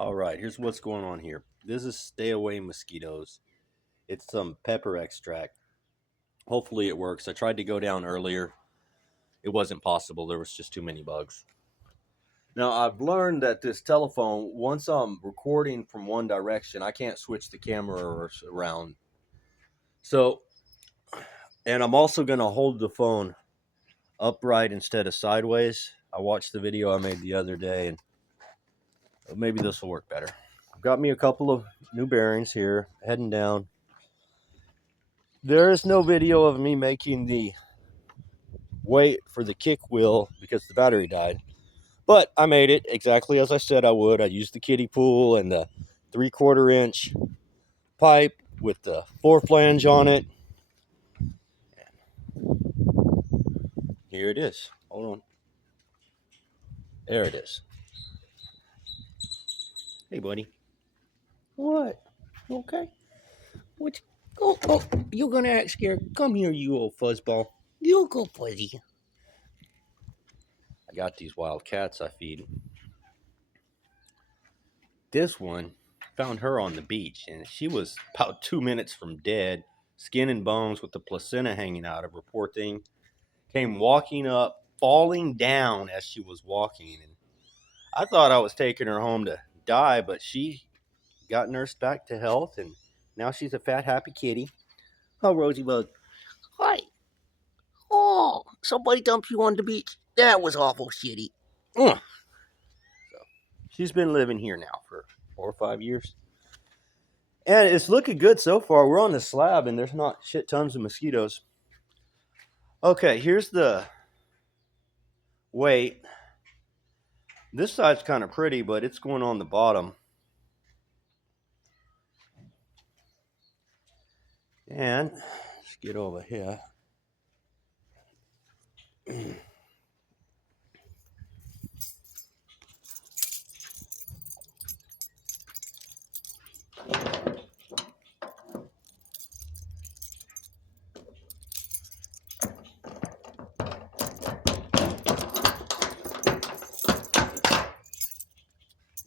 All right, here's what's going on here. This is stay away mosquitoes. It's some pepper extract. Hopefully it works. I tried to go down earlier. It wasn't possible. There was just too many bugs. Now, I've learned that this telephone, once I'm recording from one direction, I can't switch the camera around. So, and I'm also going to hold the phone upright instead of sideways. I watched the video I made the other day, and maybe this will work better. I've got me a couple of new bearings here, heading down. There is no video of me making the weight for the kick wheel because the battery died. But I made it exactly as I said I would. I used the kiddie pool and the 3/4 inch pipe with the 4 flange on it. Here it is. Hold on. There it is. Hey, buddy. What? Okay. What? Oh, you're gonna act scared. Come here, you old fuzzball. You go, buddy. I got these wild cats I feed. This one found her on the beach, and she was about 2 minutes from dead, skin and bones with the placenta hanging out of her. Poor thing came walking up, falling down as she was walking, and I thought I was taking her home to die, but she got nursed back to health, and now she's a fat, happy kitty. Oh, Rosybug. Hi. Oh, somebody dumped you on the beach. That was awful shitty. So she's been living here now for 4 or 5 years. And it's looking good so far. We're on the slab and there's not shit tons of mosquitoes. Okay, here's the weight. This side's kind of pretty, but it's going on the bottom. And let's get over here.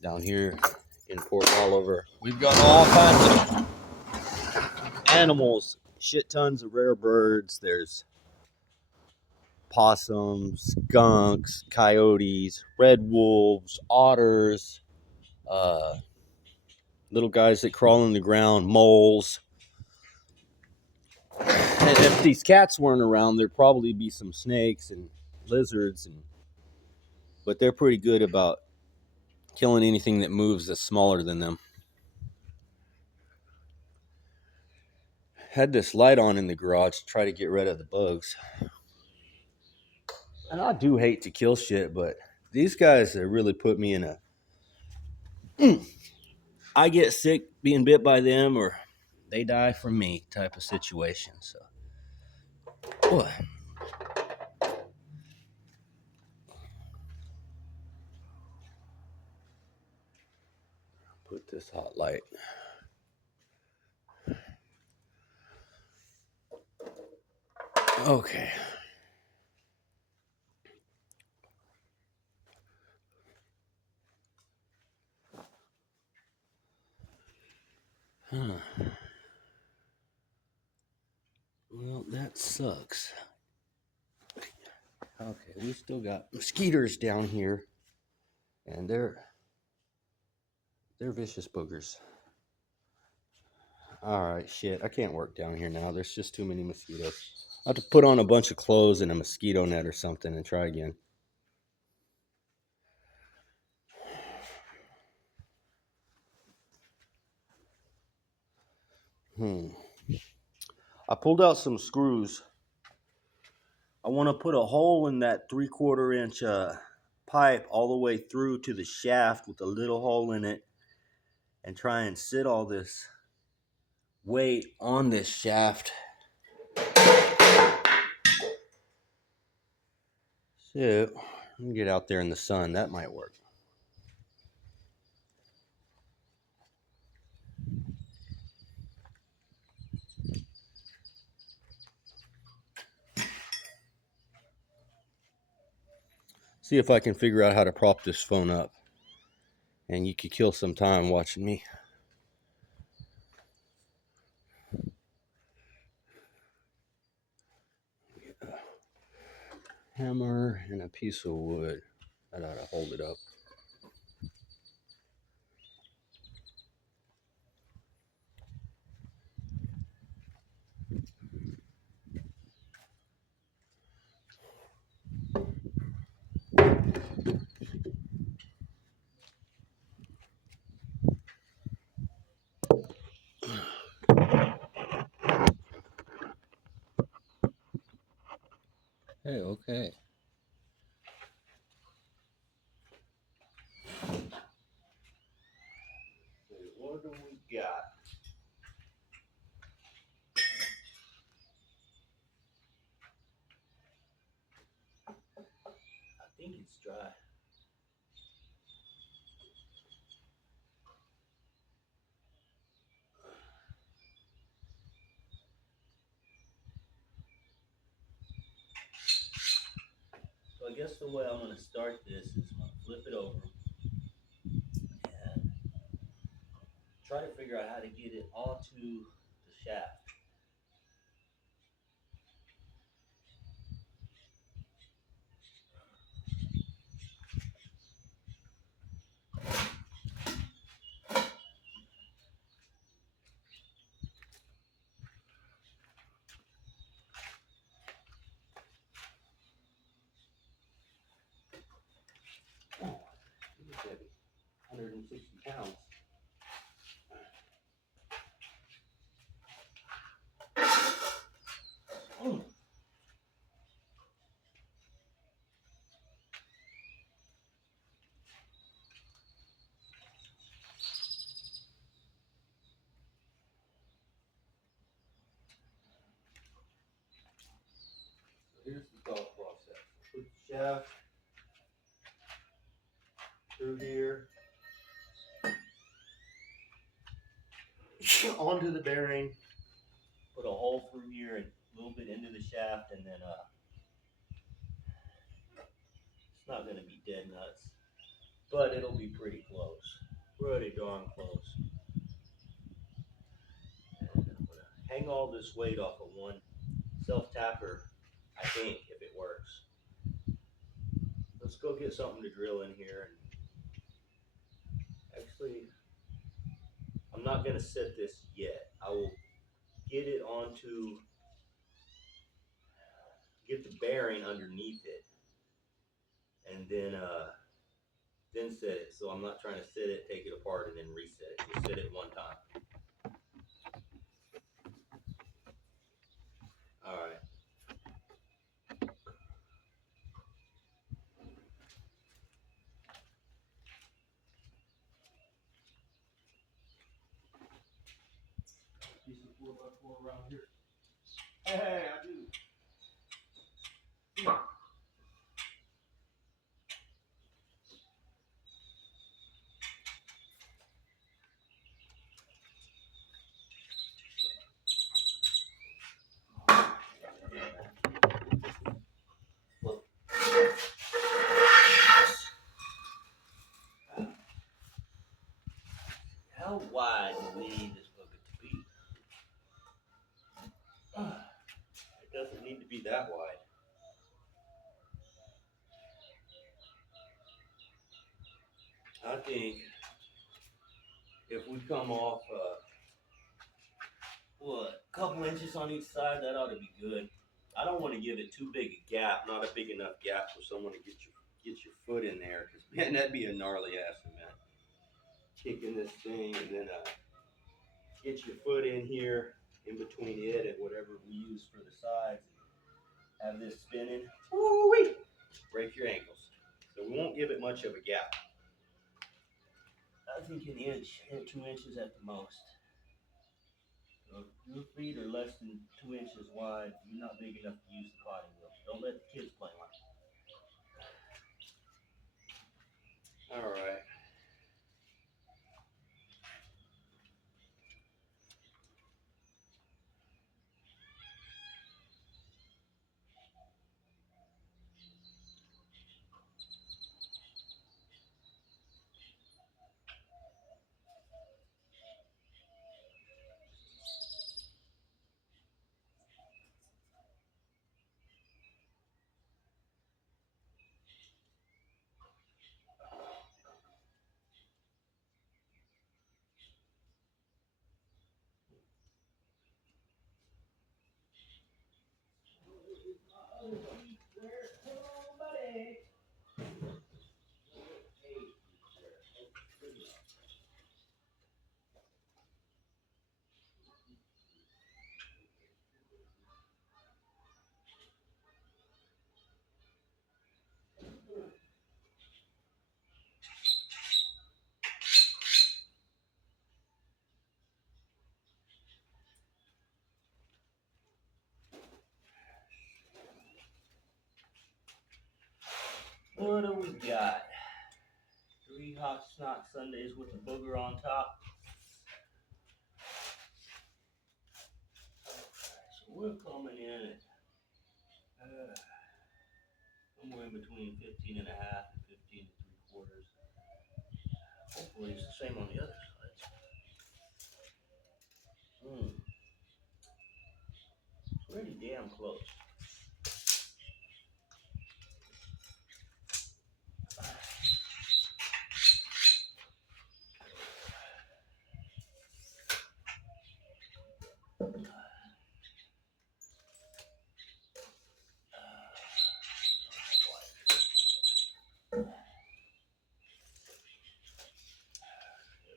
Down here in Port Oliver, we've got all kinds of animals, shit tons of rare birds. There's possums, skunks, coyotes, red wolves, otters, little guys that crawl on the ground, moles. And if these cats weren't around, there'd probably be some snakes and lizards, but they're pretty good about killing anything that moves that's smaller than them. Had this light on in the garage to try to get rid of the bugs. And I do hate to kill shit, but these guys have really put me in a I get sick being bit by them or they die from me type of situation. So boy. Put this hot light. Okay. Well, that sucks. Okay, we still got mosquitoes down here, and they're vicious boogers. All right, shit, I can't work down here now. There's just too many mosquitoes. I have to put on a bunch of clothes and a mosquito net or something and try again. I pulled out some screws. I want to put a hole in that 3/4 inch pipe all the way through to the shaft with a little hole in it and try and sit all this weight on this shaft. So, let me get out there in the sun. That might work. See if I can figure out how to prop this phone up. and you could kill some time watching me. Get a hammer and a piece of wood. That ought to hold it up. Hey, okay. So what do we got? I think it's dry. So I guess the way I'm going to start this is I'm going to flip it over and try to figure out how to get it onto the shaft. Oh, it's heavy. 160 pounds. Oh. So here's the thought process. Put the shaft through here, onto the bearing, put a hole through here and a little bit into the shaft, and then it's not going to be dead nuts, but it'll be pretty close. Pretty darn close. And I'm going to hang all this weight off of one self-tapper, I think, if it works. Let's go get something to drill in here. And actually, I'm not going to set this yet. I will get it onto, get the bearing underneath it, and then set it. So I'm not trying to set it, take it apart, and then reset it. Just set it one time. All right. Piece of 4x4 around here. Hey, I do. Look. How wide do we need this bucket to be? It doesn't need to be that wide. I think if we come off, what, a couple inches on each side, that ought to be good. I don't want to give it too big a gap, not a big enough gap for someone to get your foot in there, because man, that'd be a gnarly ass event. Kicking this thing and then get your foot in here, in between it and whatever we use for the sides. Have this spinning. Woo-wee! Break your ankles. So we won't give it much of a gap. I think an inch, 2 inches at the most. So if your feet are less than 2 inches wide, you're not big enough to use the potting wheel. Don't let the kids play on it. All right. do we got? 3 hot snot Sundays with a booger on top. So we're coming in at somewhere in between 15 and a half and 15 and 3/4. Hopefully it's the same on the other side. Pretty damn close.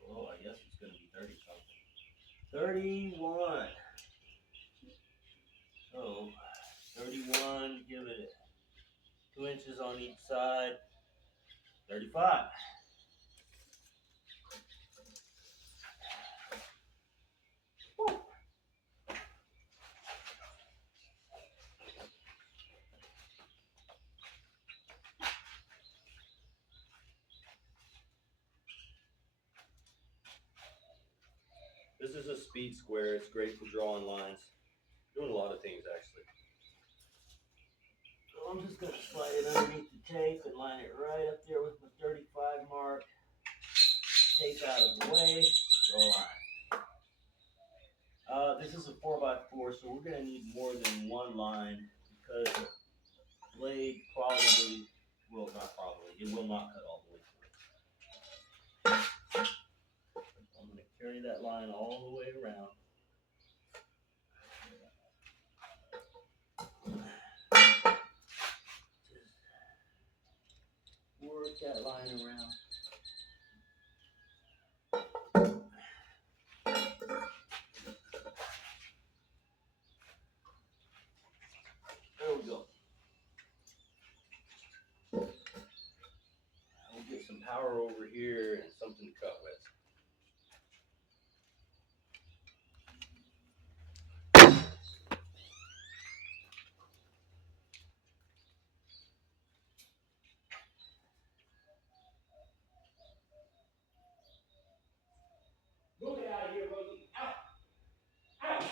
Well, I guess it's going to be 30 something. 31. So, 31, give it 2 inches on each side. 35. This is a speed square. It's great for drawing lines. Doing a lot of things, actually. So I'm just going to slide it underneath the tape and line it right up there with my 35 mark. Tape out of the way. Draw a line. This is a 4x4, so we're going to need more than one line because the blade probably, well, not probably, it will not cut all the way through. I'm going to carry that line all the way around. Just work that line around. There we go. We'll get some power over here and something to cut with. Move it out of here, Rosie. Out! Out!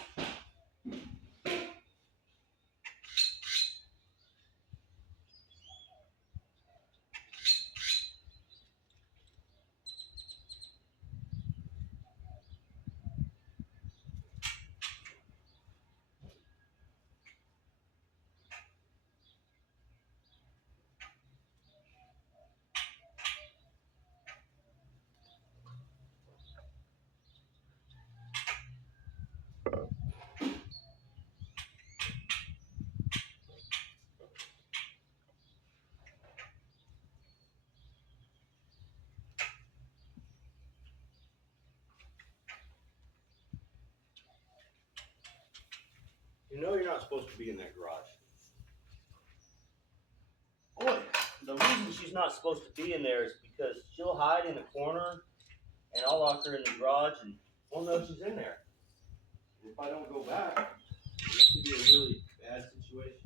You know you're not supposed to be in that garage. Boy, the reason she's not supposed to be in there is because she'll hide in a corner and I'll lock her in the garage and won't know she's in there. If I don't go back, that could be a really bad situation.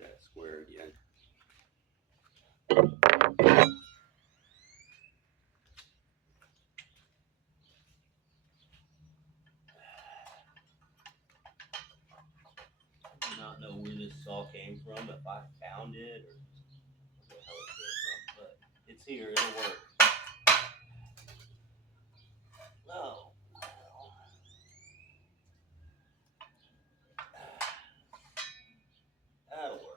That square again. I do not know where this saw came from, if I found it or where the hell it came from, but it's here, it'll work. No. That'll work.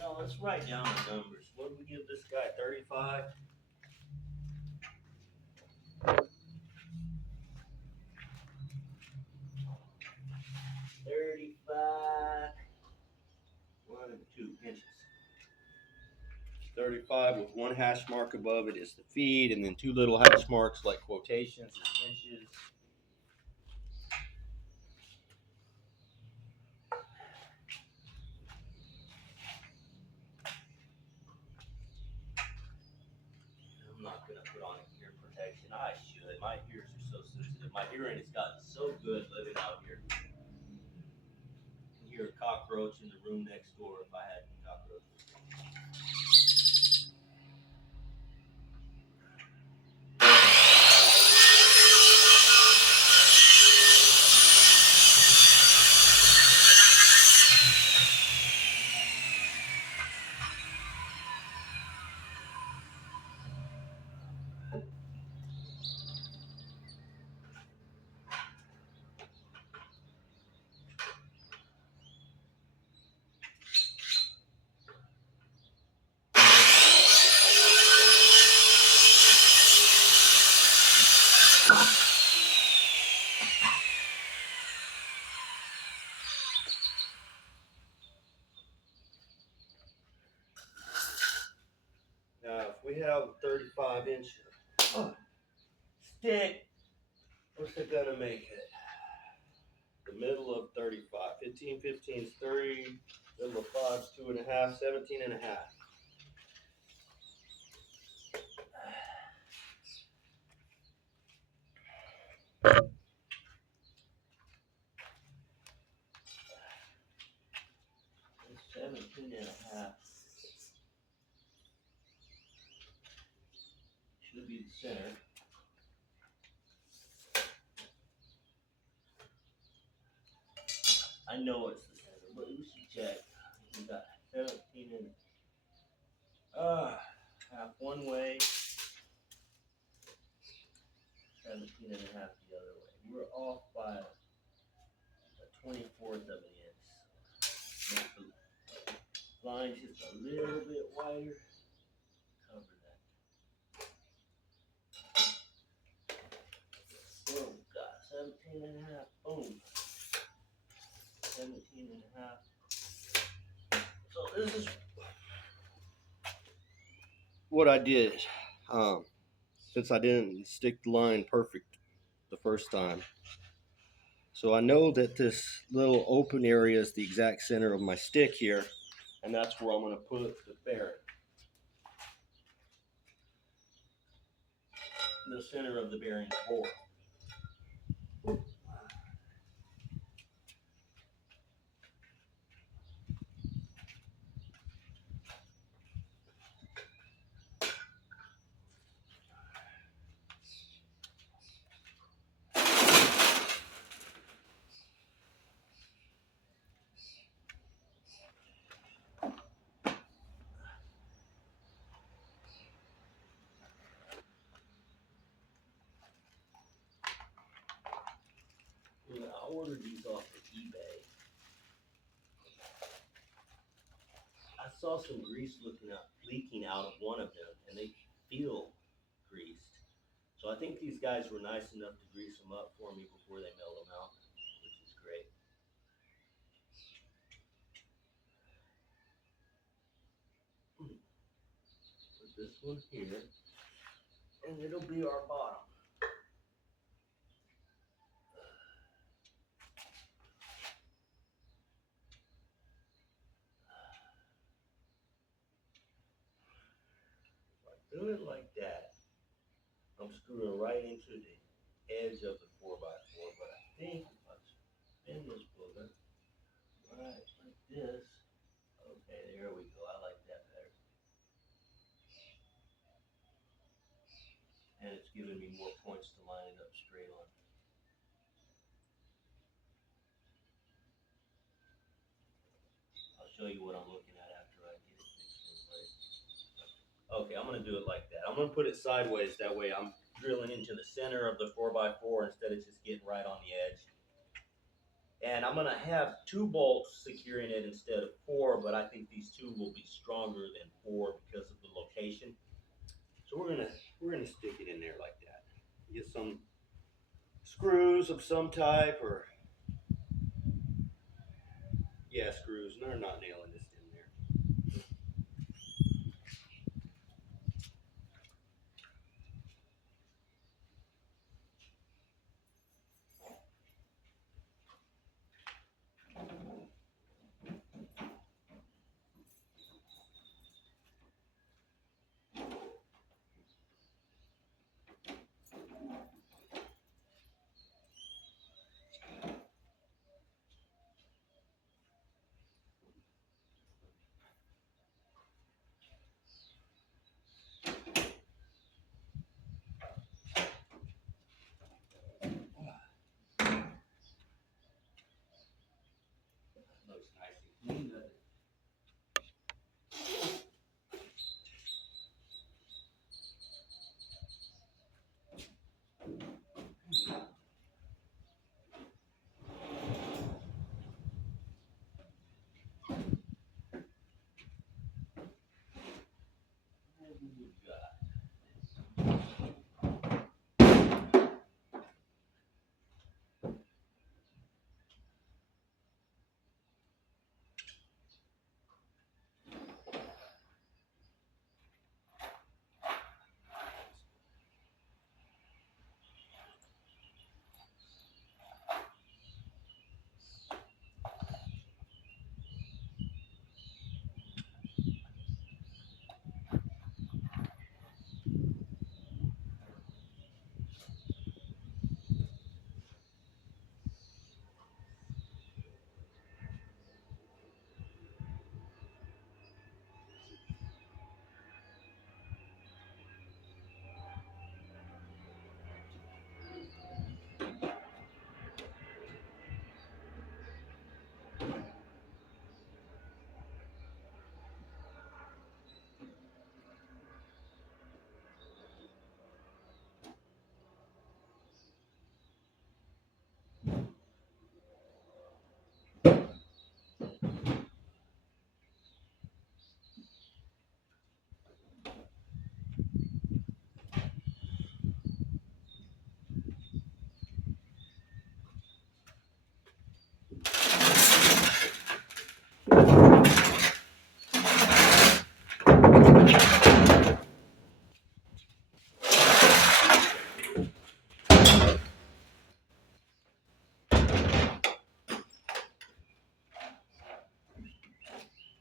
Well, let's write down the numbers. What do we give this guy? 35? 35, 2 inches. 35 with one hash mark above it is the feet, and then two little hash marks like quotations is inches. I'm not going to put on ear protection. I should. My ears are so sensitive. My hearing has gotten so good living out here. You can hear a cockroach in the room next door if I had cockroaches. Now, if we have a 35-inch stick, what's it going to make it? The middle of 35. 15, 15 is 30. Middle of 5 is 2.5. 17 and a half. It's 17 and a half. Should be the center. I know it's the center, but we should check. We got 17 and half one way, 17 and a half the other way. We're off by a 24th of an inch. Make the line just a little bit wider. Cover that. Boom, got 17 and a half. Boom. 17 and a half. So this is what I did. Since I didn't stick the line perfect the first time. So I know that this little open area is the exact center of my stick here, and that's where I'm going to put the bearing. The center of the bearing bore. I ordered these off of eBay. I saw some grease leaking out of one of them, and they feel greased. So I think these guys were nice enough to grease them up for me before they mailed them out, which is great. Put this one here, and it'll be our bottom. Do it like that. I'm screwing right into the edge of the 4x4, but I think if I spin this booger right like this, okay, there we go. I like that better. And it's giving me more points to line it up straight on. I'll show you what I'm looking at after I get it fixed in place. Okay, I'm going to do it like that. I'm going to put it sideways. That way I'm drilling into the center of the 4x4 instead of just getting right on the edge. And I'm going to have 2 bolts securing it instead of 4, but I think these 2 will be stronger than 4 because of the location. So we're gonna stick it in there like that. Get some screws of some type, or Yeah, screws. No, they're not nailing this in there. Looks nice and clean, doesn't it? What do we got?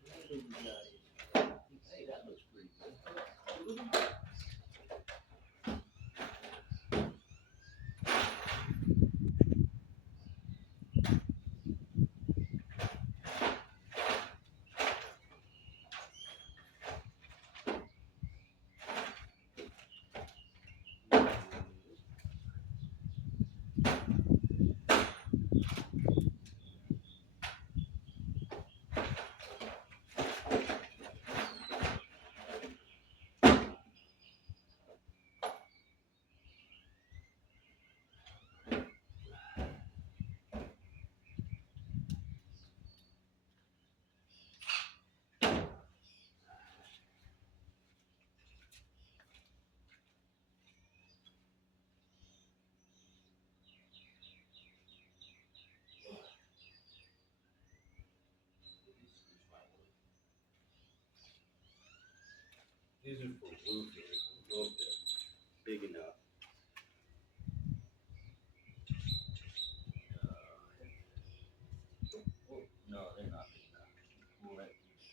What do we got here? Hey, that looks pretty good. These are for roofing. I don't know if they're big enough. Oh, no, they're not big enough. Pull that piece.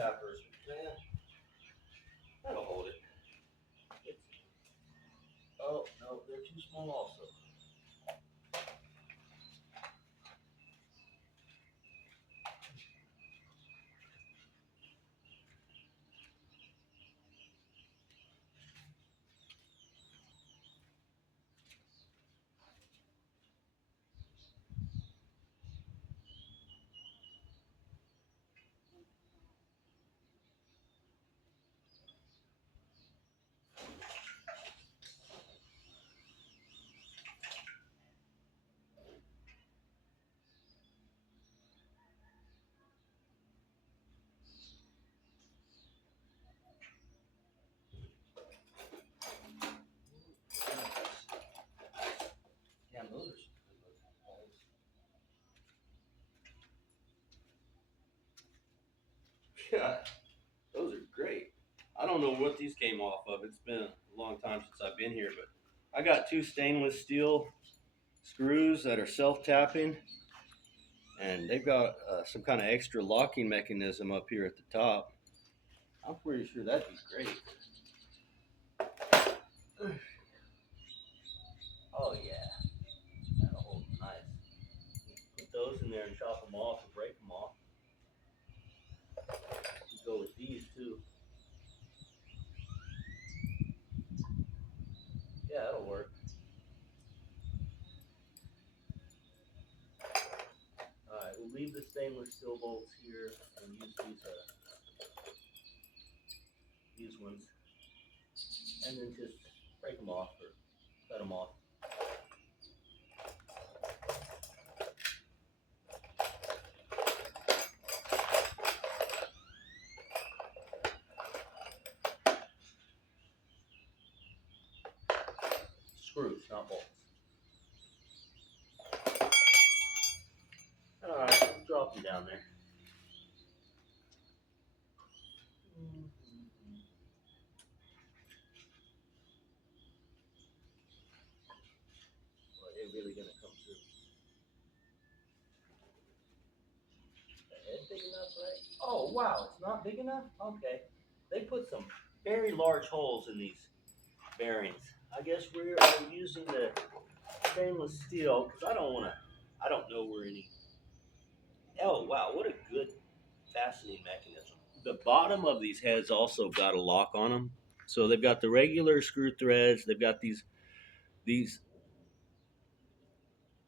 tappers. Man, that'll hold it. Oh, no, they're too small also. Yeah, those are some good looking holes. Yeah, those are great. I don't know what these came off of. It's been a long time since I've been here, but I got two stainless steel screws that are self-tapping, and they've got some kind of extra locking mechanism up here at the top. I'm pretty sure that'd be great. Oh yeah, that'll hold them nice. Put those in there and chop them off or break them off. You go with these too. Yeah, that'll work. All right, we'll leave the stainless steel bolts here and use these ones, and then just break them off or cut them off. Screws, not bolts. All right, let's drop them down there. Well, they're really gonna come through. The head big enough, right? Oh wow, it's not big enough. Okay, they put some very large holes in these bearings. I guess we're using the stainless steel because I don't know where any. Oh wow, what a good fastening mechanism. The bottom of these heads also got a lock on them. So they've got the regular screw threads. They've got these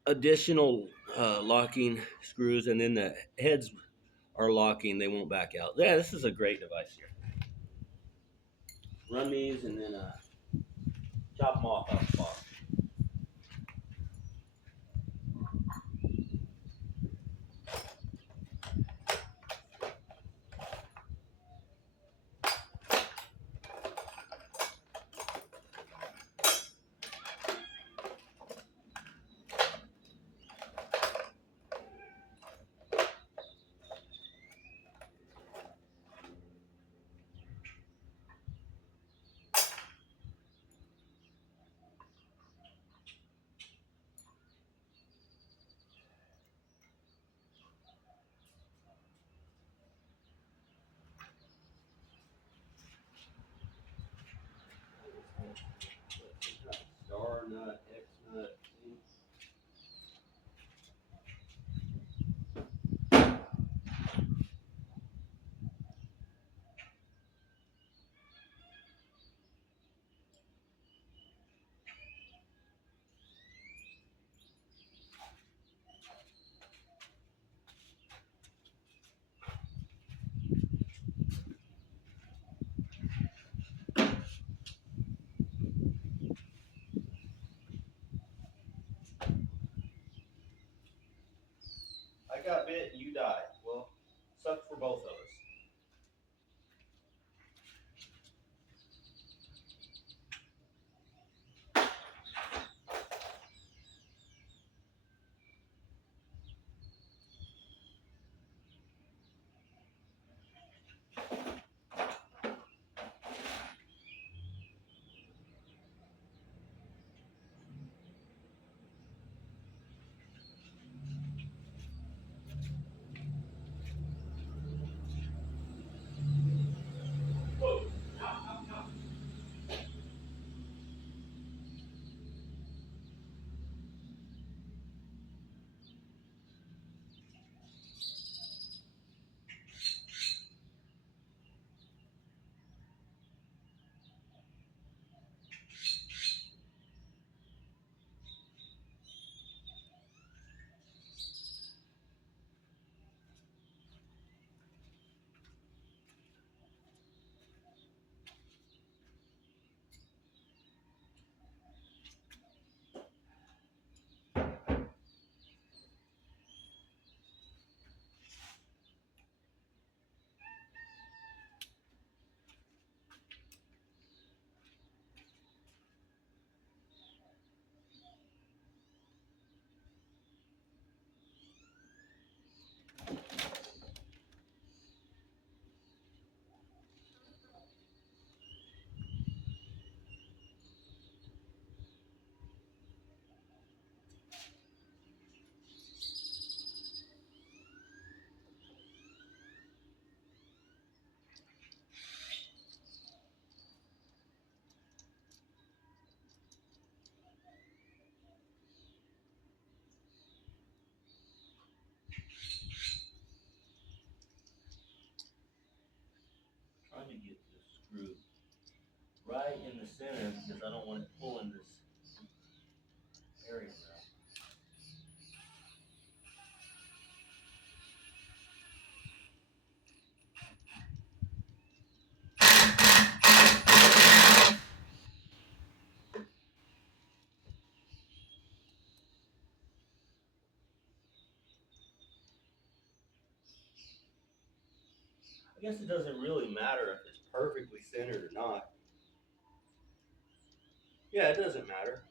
additional locking screws, and then the heads are locking. They won't back out. Yeah, this is a great device here. Run these and then chop them off out the box. center because I don't want it pulling this area around. I guess it doesn't really matter if it's perfectly centered or not. Yeah, it doesn't matter.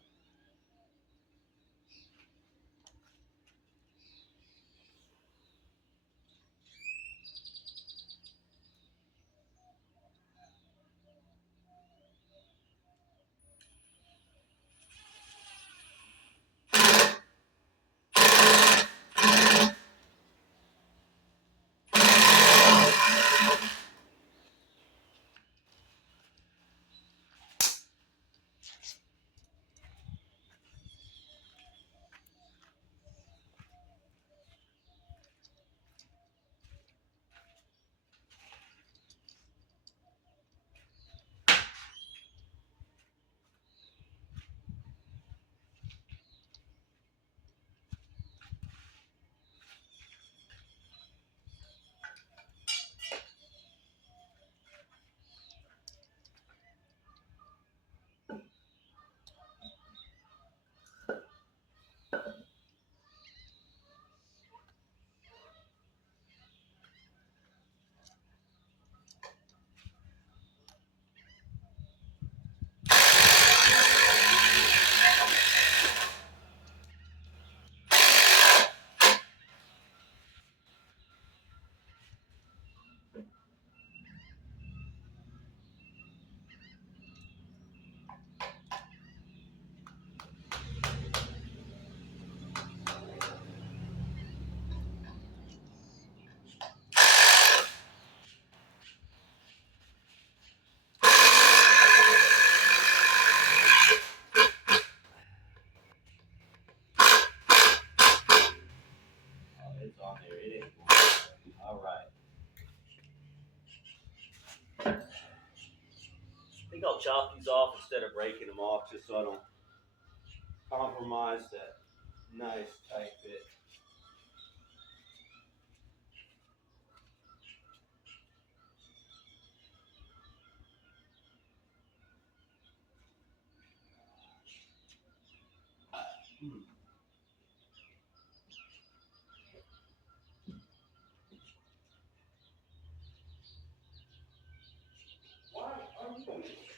Oh, it's on there. It is. All right. I think I'll chop these off instead of breaking them off just so I don't compromise that nice tight fit. Hmm. Why are you?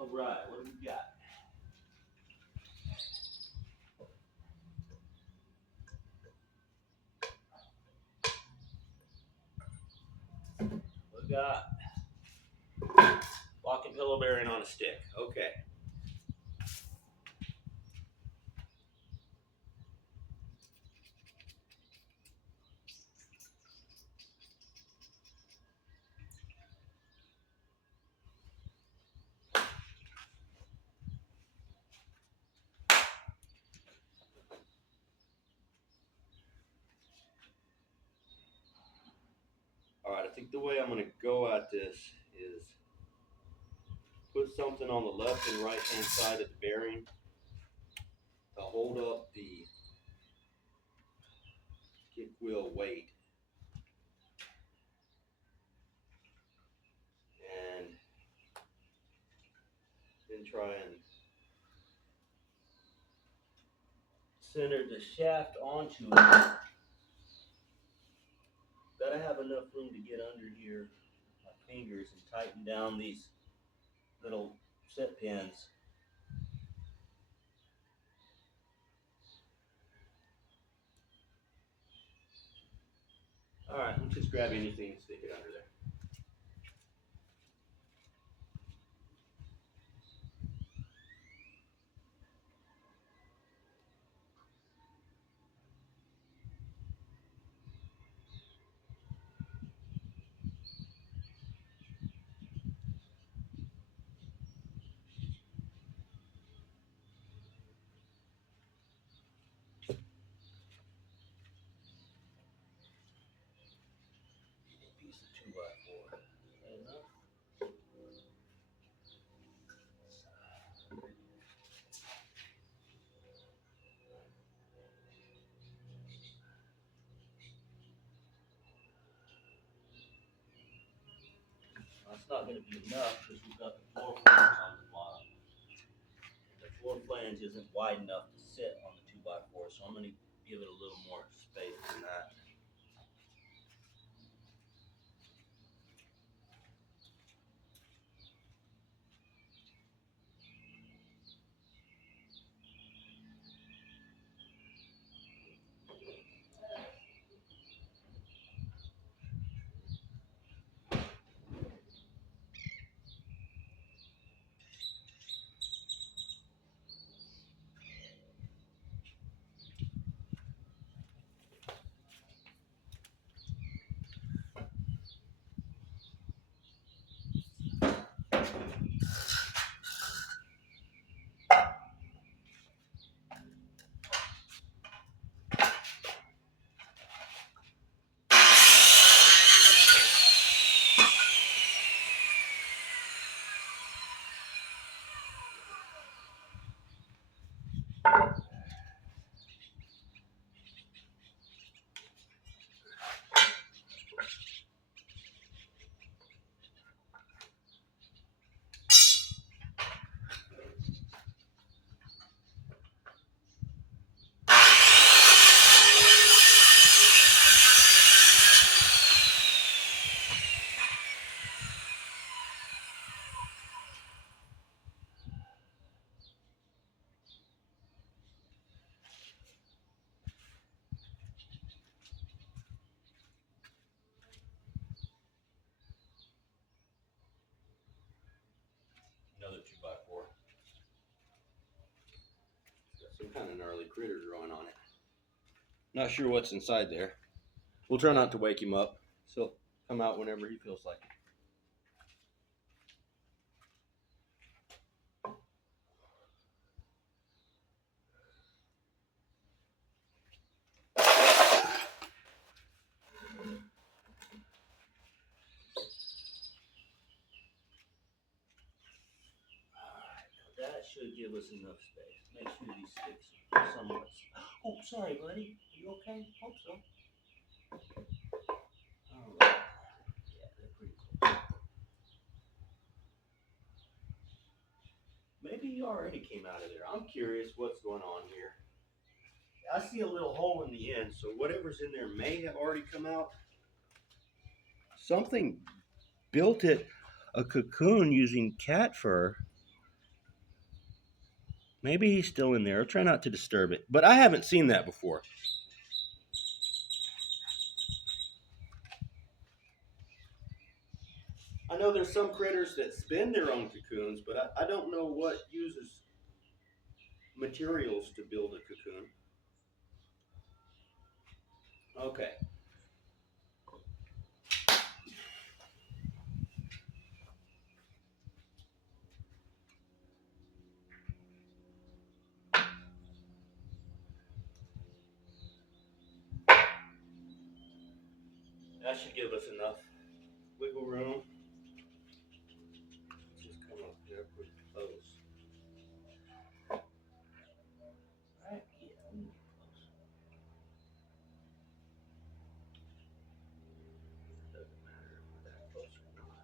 All right, what do we got? We got walking pillow bearing on a stick. Okay. All right, I think the way I'm going to go at this is put something on the left and right hand side of the bearing to hold up the kick wheel weight, and then try and center the shaft onto it. Gotta have enough room to get under here with my fingers and tighten down these little set pins. All right, let's just grab anything and stick it under there. Piece of 2x4. Enough. That's not going to be enough because we've got the floor flange on the bottom. The floor flange isn't wide enough to sit on the 2x4, so I'm going to give it a little more space than that. Another 2x4. Got some kind of gnarly critter growing on it. Not sure what's inside there. We'll try not to wake him up. So he'll come out whenever he feels like it. That should give us enough space. Make sure these sticks are somewhat. Oh, sorry, buddy. Are you okay? Hope so. All right. Yeah, they're pretty close. already came out of there. I'm curious what's going on here. I see a little hole in the end, so whatever's in there may have already come out. Something built it a cocoon using cat fur. Maybe he's still in there. I'll try not to disturb it. But I haven't seen that before. I know there's some critters that spin their own cocoons, but I don't know what uses materials to build a cocoon. Okay. That should give us enough wiggle room. Just come up here pretty close. Right? Yeah, I'm close. It doesn't matter if we're that close or not.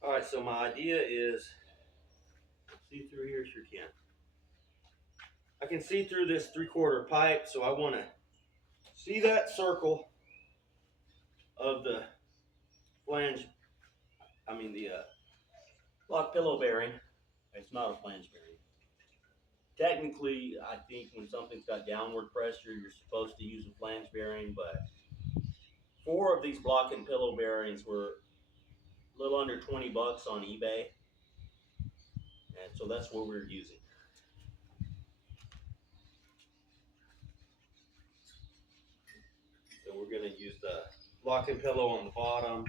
All right, so my idea is see through here, sure can. I can see through this 3/4 pipe, so I want to see that circle of the flange. I mean the lock pillow bearing. It's not a flange bearing. Technically, I think when something's got downward pressure, you're supposed to use a flange bearing, but 4 of these block and pillow bearings were a little under 20 bucks on eBay, and so that's what we're using. So we're going to use the lock and pillow on the bottom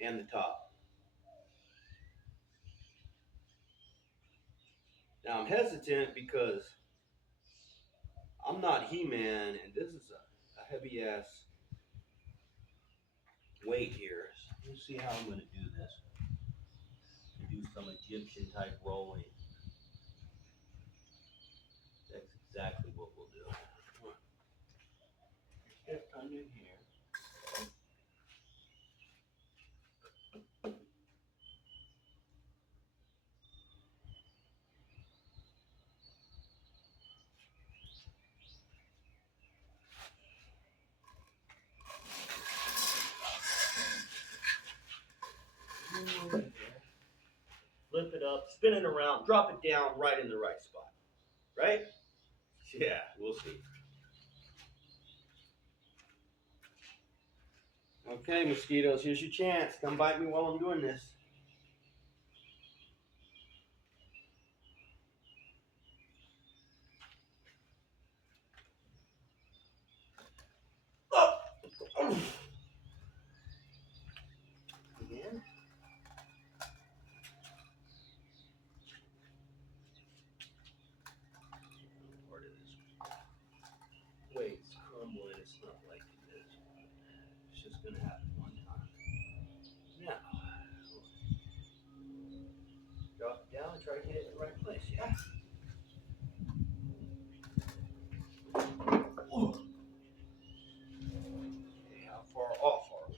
and the top. Now I'm hesitant because I'm not He-Man, and this is a heavy ass weight here. So let's see how I'm going to do this. Do some Egyptian type rolling. That's exactly what we'll do. Get under here. Flip it up, spin it around, drop it down right in the right spot. Right? Yeah, we'll see. Okay, mosquitoes, here's your chance. Come bite me while I'm doing this. Oh! Oh. Again. Part of this weight's crumbling. It's not like it is. It's just going to happen one time. Now, drop it down and try to hit it in the right place, yeah? Ooh. Okay, how far off are we?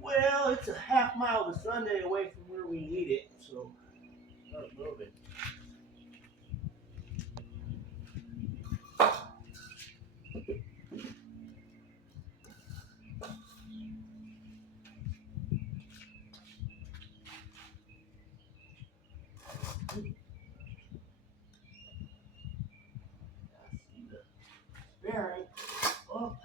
Well, it's a half-mile to Sunday away from where we need it, so start moving. Bearing. Oh.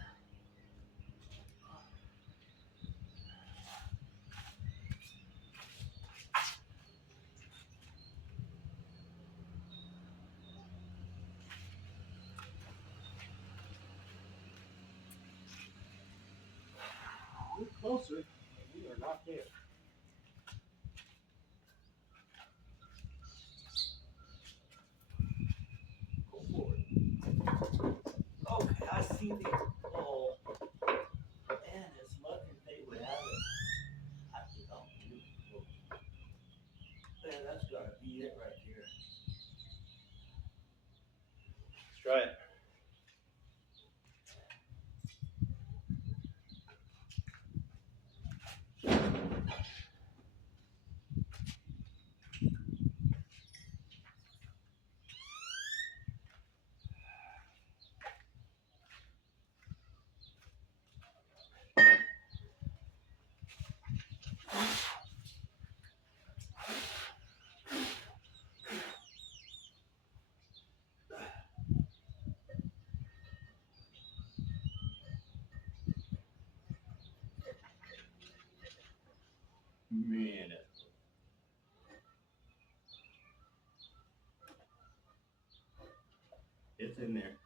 We're closer, but we are not there. see the pole, and as luck as they would have it, I think I'll do it. Man, that's gotta be it right here. Let's try it. Man, it's in there.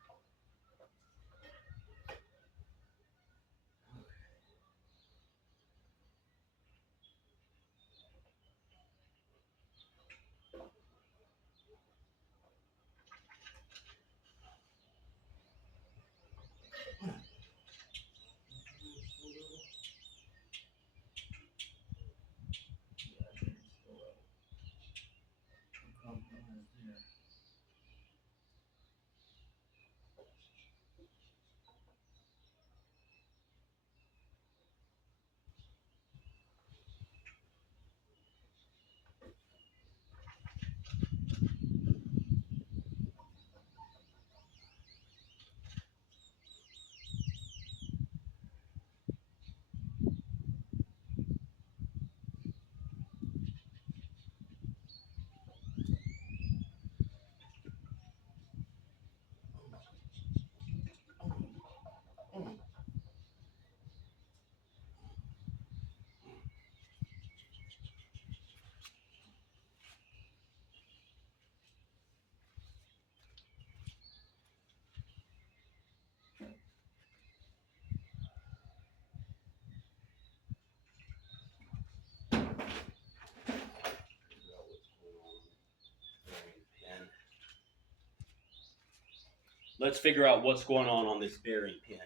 Let's figure out what's going on this bearing pin.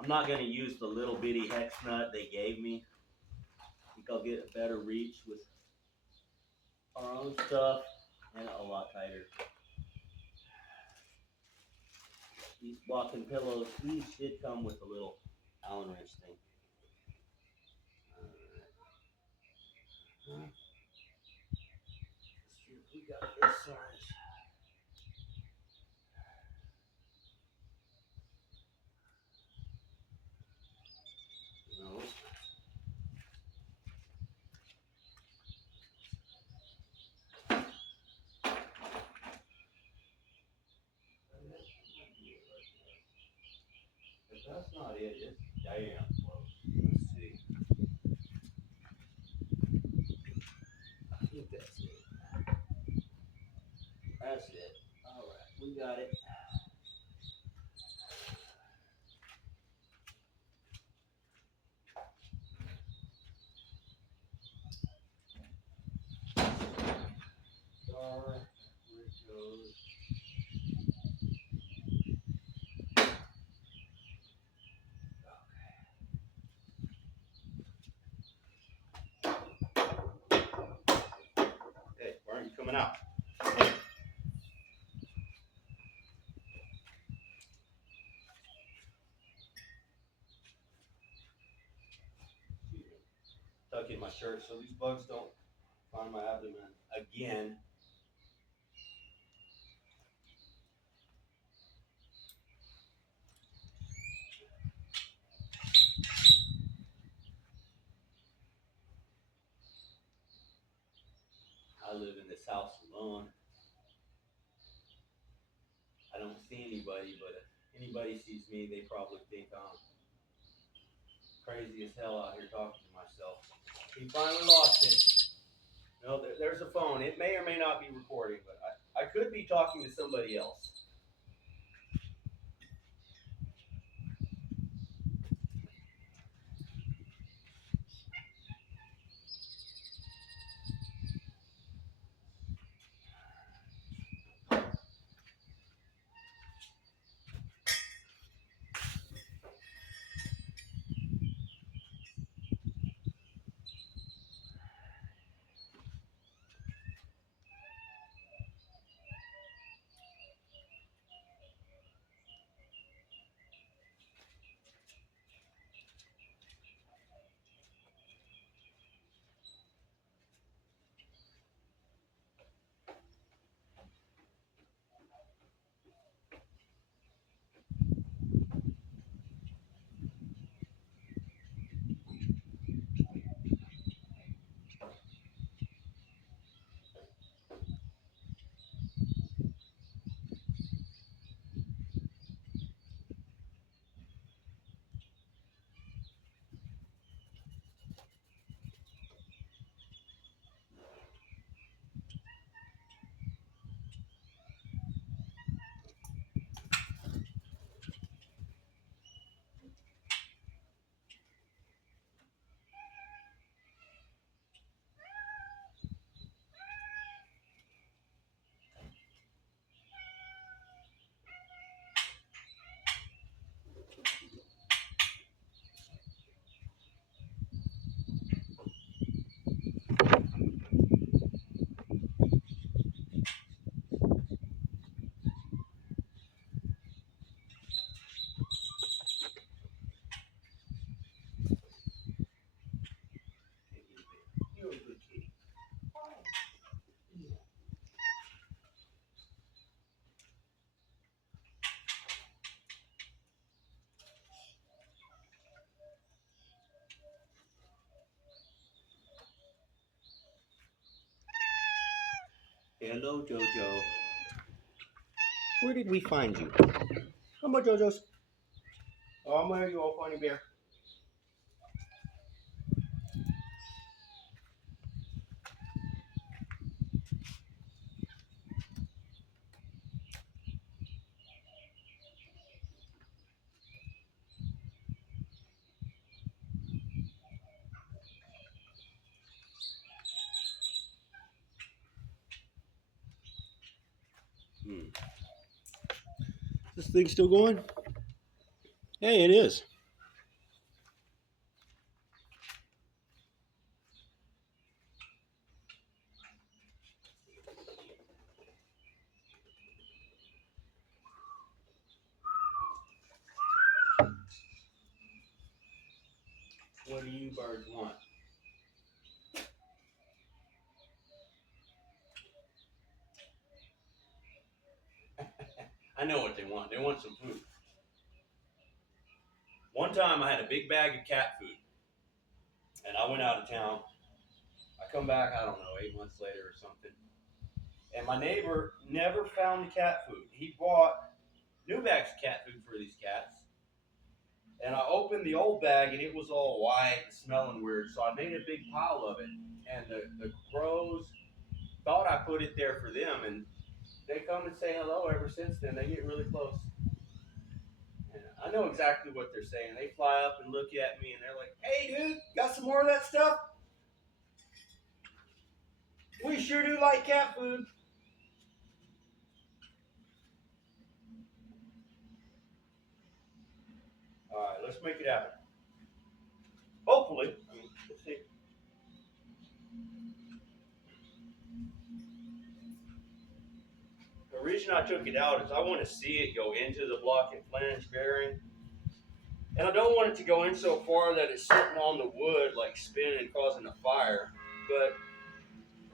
I'm not going to use the little bitty hex nut they gave me. I think I'll get a better reach with our own stuff and a lot tighter. These walking pillows, these did come with a little Allen wrench thing. Let's see if we got this size. No. If that's not it, it's damn close. Let's see. I think that's it. That's it. All right, we got it. Star, where it goes. Okay, why aren't you coming out? Tuck in my shirt so these bugs don't find my abdomen again. I live in this house alone. I don't see anybody, but if anybody sees me, they probably think I'm crazy as hell out here talking to myself. He finally lost it. No, there's a phone. It may or may not be recording, but I could be talking to somebody else. Hello, Jojo. Where did we find you? Come on, Jojo's. Oh, I'm where you all, funny bear. Hmm. This thing still going? Hey, it is. What do you birds want? I know what they want. They want some food. One time I had a big bag of cat food, and I went out of town. I come back, I don't know, 8 months later or something. And my neighbor never found the cat food. He bought new bags of cat food for these cats. And I opened the old bag and it was all white and smelling weird. So I made a big pile of it. And the crows thought I put it there for them. And they come and say hello ever since then. They get really close. And I know exactly what they're saying. They fly up and look at me and they're like, hey, dude, got some more of that stuff? We sure do like cat food. All right, let's make it happen. Hopefully. I mean, we'll see. The reason I took it out is I want to see it go into the block and flange bearing. And I don't want it to go in so far that it's sitting on the wood, like spinning, causing a fire. But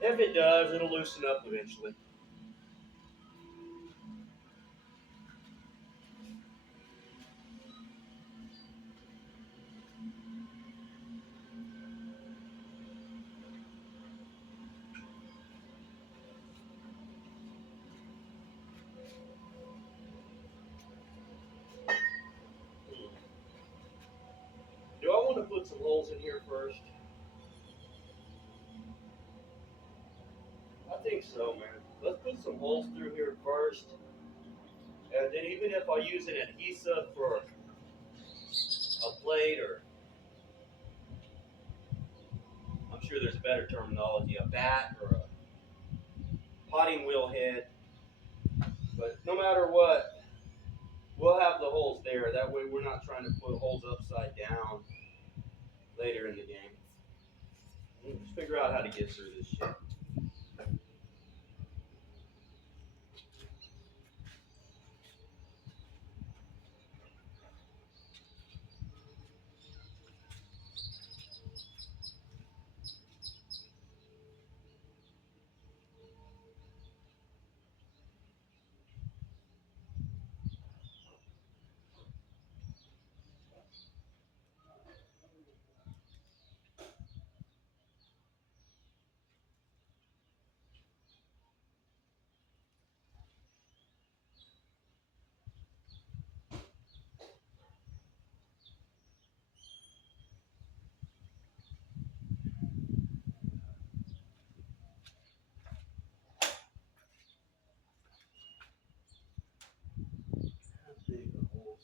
if it does, it'll loosen up eventually. Do I want to put some holes in here first? I think so, man. Let's put some holes through here first. And then even if I use an adhesive for a plate or I'm sure there's a better terminology, a bat or a potting wheel head. But no matter what, we'll have the holes there. That way we're not trying to put holes upside down later in the game. We'll just figure out how to get through this shit. Big holes.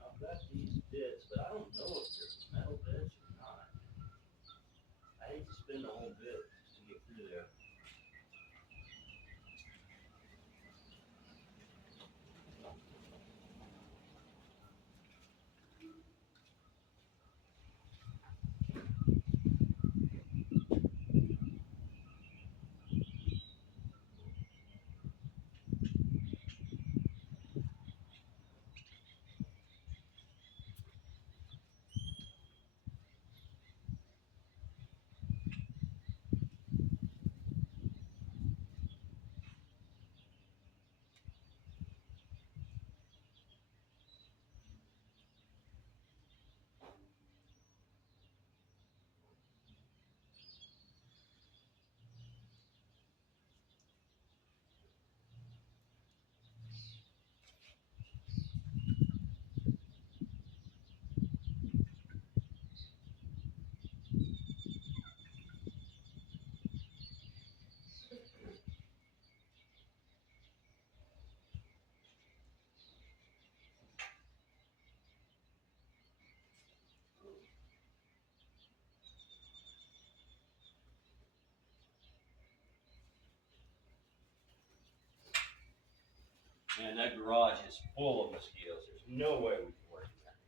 I've got these bits, but I don't know if they're metal bits or not. I hate to spin the whole bit just to get through there. Man, that garage is full of mosquitoes. There's no way we can work in there.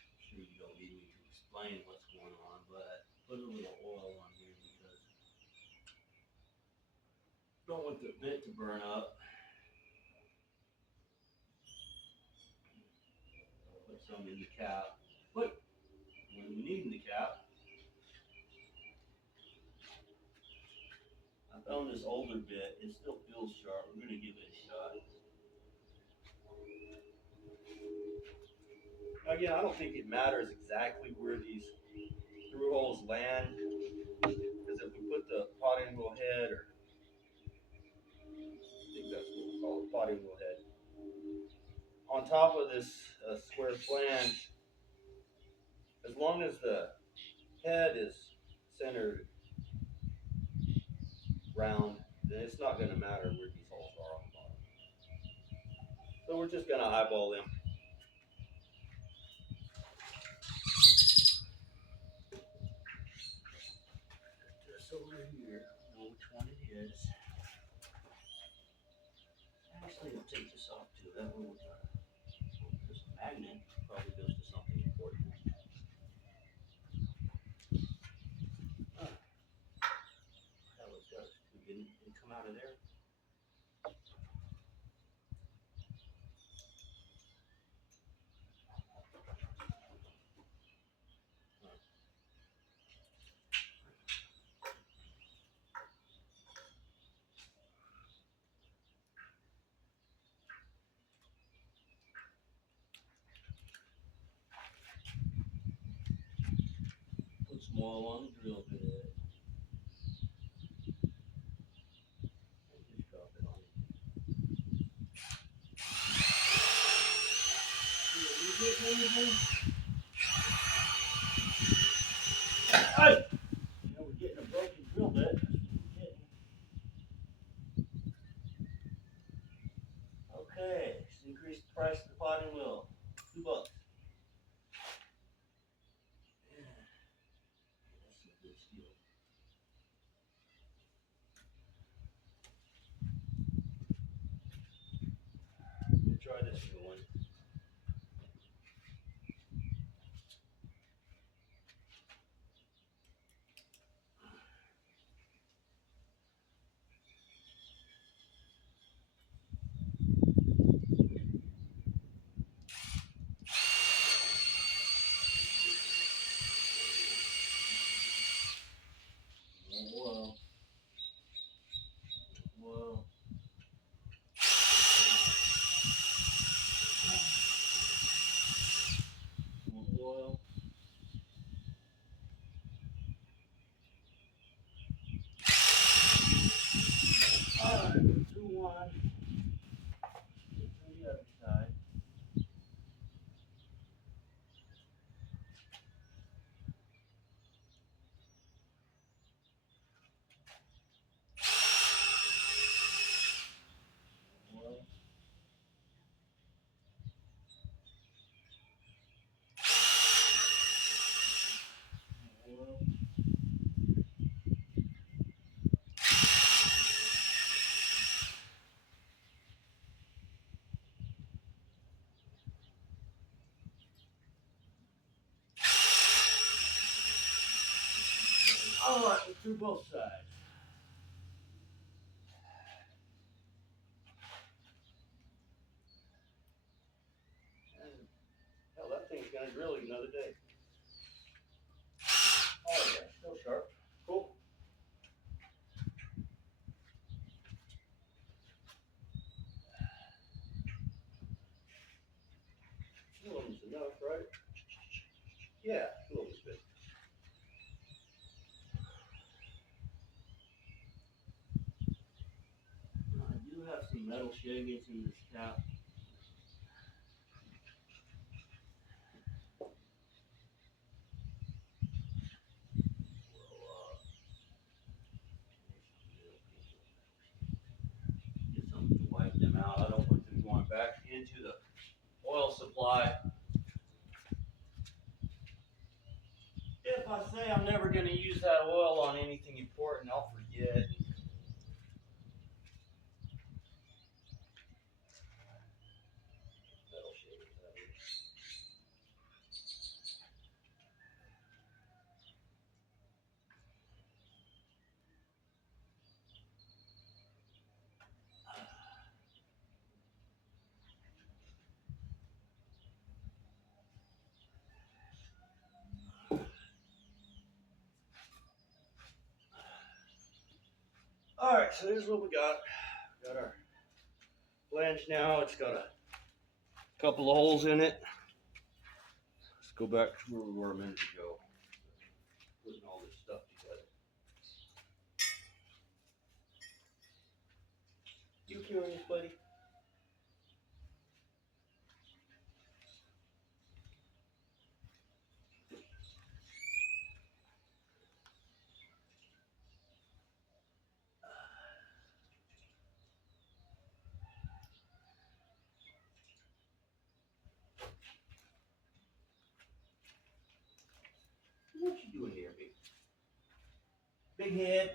I'm sure you don't need me to explain what's going on, but put a little oil on here because I don't want the bit to burn up. Put some in the cap. But when we need in the cap, I found this older bit. It still feels sharp. We're gonna give it a shot. Again, I don't think it matters exactly where these through holes land, because if we put the potting wheel head, or I think that's what we call it, potting wheel head, on top of this square flange, as long as the head is centered round, then it's not going to matter where these holes are on the bottom. So we're just going to eyeball them. This over here, I know which one it is. Actually, I'll take this off too. That one was there's a magnet. Probably goes to something important. Huh. Hell, it does. It didn't come out of there. Put small on the drill bit. And just drop it on it. You get anything? Hey! You know, we're getting a broken drill bit. That's what we're getting. Okay, let's increase the price of the potting wheel. $2. Yeah, that's a good steal. We'll try this new one. Whoa. Whoa. Whoa. Alright, 2-1. Get to the other side. Whoa. Whoa. Alright, we'll do both sides. And, hell, that thing's gonna drill you another day. Oh yeah, still sharp. Cool. Two of them's enough, right? Yeah, two of them's good. I do have some metal shavings in this cap. out. I don't want them going back into the oil supply. If I say I'm never going to use that oil on anything important, I'll forget. That'll shave it that way. All right, so here's what we got. We got our flange now. It's got a couple of holes in it. Let's go back to where we were a minute ago. Putting all this stuff together. You curious, buddy? What you doing here, big head?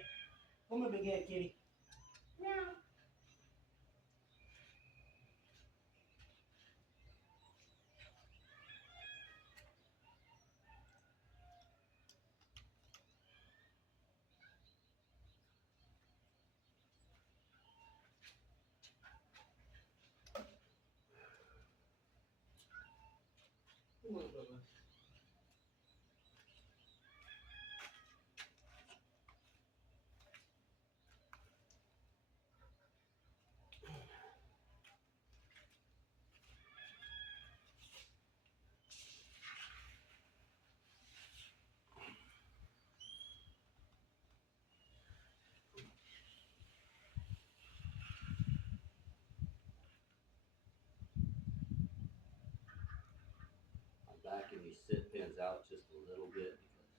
Come on, big head, kitty. Meow. Come on, Bubba. I'm backing these sit pins out just a little bit because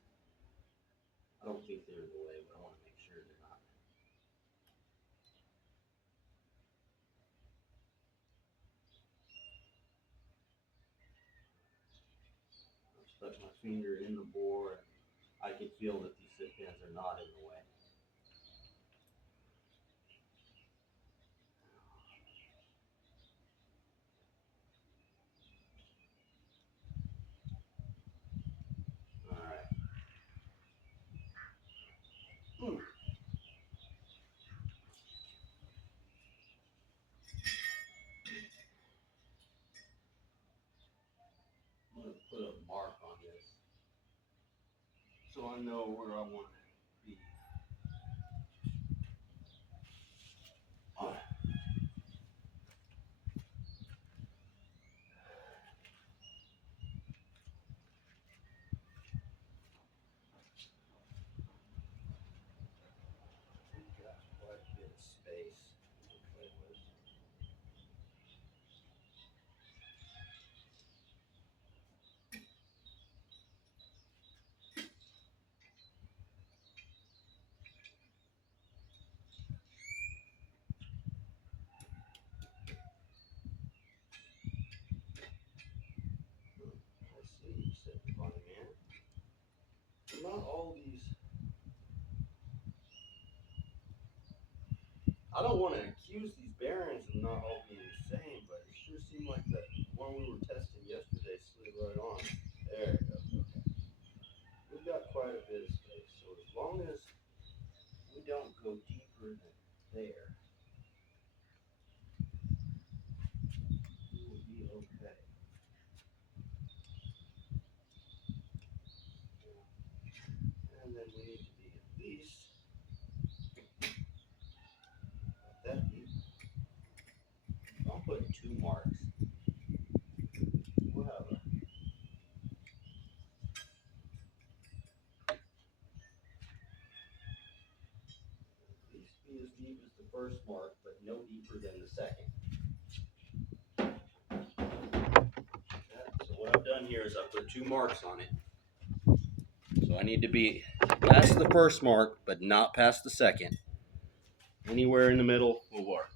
I don't think they're in the way, but I want to make sure they're not. I've stuck my finger in the bore and I can feel that these sit pins are not in the way. Alright. I'm going to put a mark on this so I know where I want it to be. Alright. We've got quite a bit of space to play with. I see you said, funny man. Not all these. I don't want to accuse these bearings of not all being the same, but it sure seemed like the one we were testing yesterday slid right on. There it goes. Okay. We've got quite a bit of space, so as long as we don't go deeper than there, we will be okay. And then we need to be at least that deep. I'll put 2 marks. We'll have at least be as deep as the first mark, but no deeper than the second. So what I've done here is I put 2 marks on it. So I need to be past the first mark, but not past the second. Anywhere in the middle will work.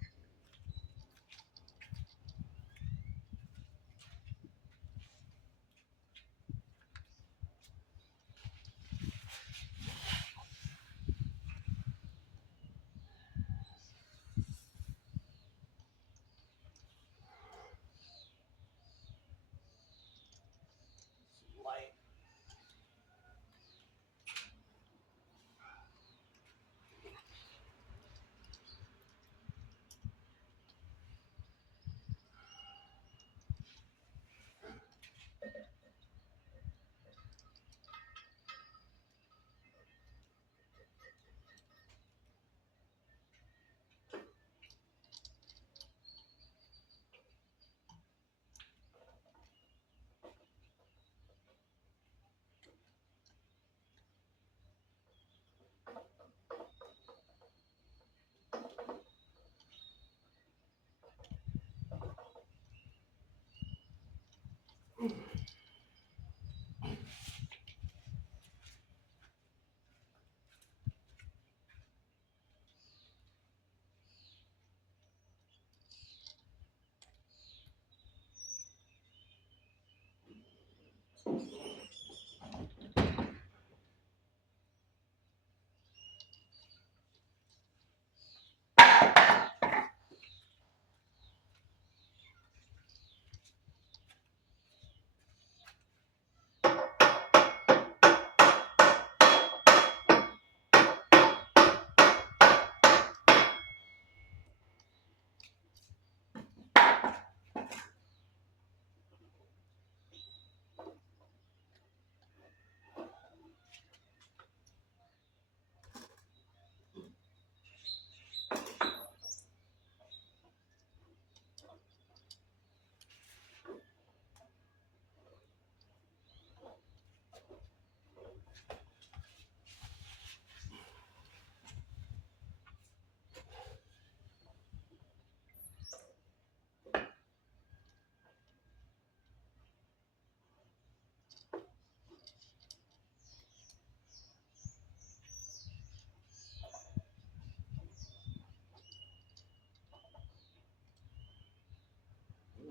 I'm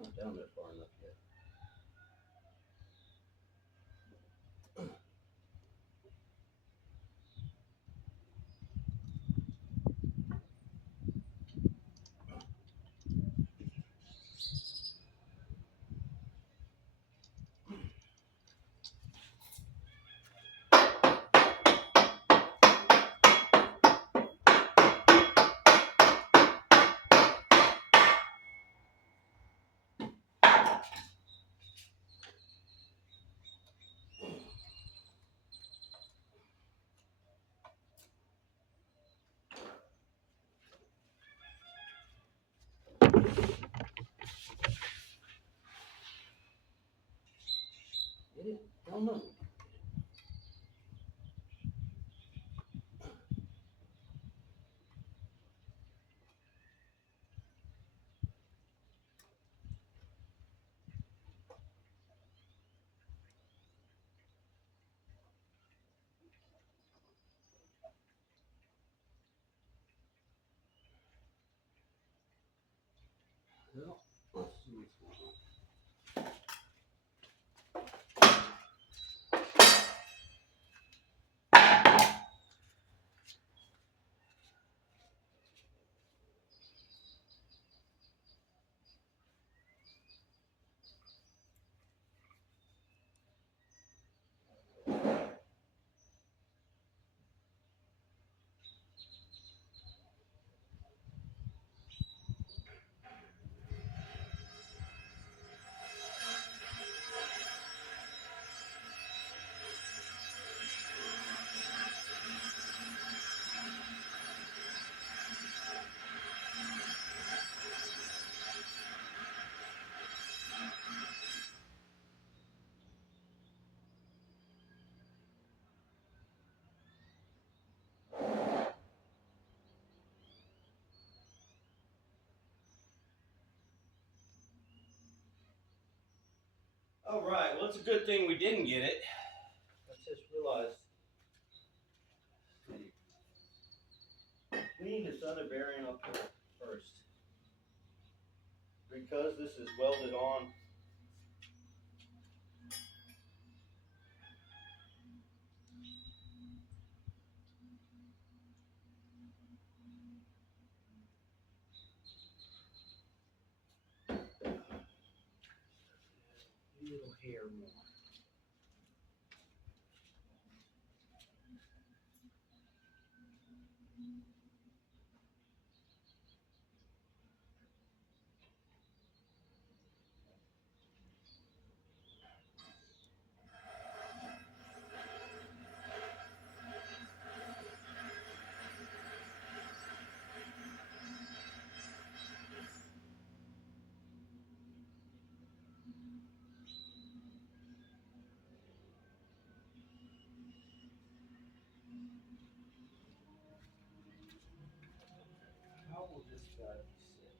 not down there far enough yet. Get it? Don't know. Well, let's see what's going on. All right, well, it's a good thing we didn't get it. I just realized. Clean this other bearing up here first. Because this is welded on. A little hair more. How will this guy be set?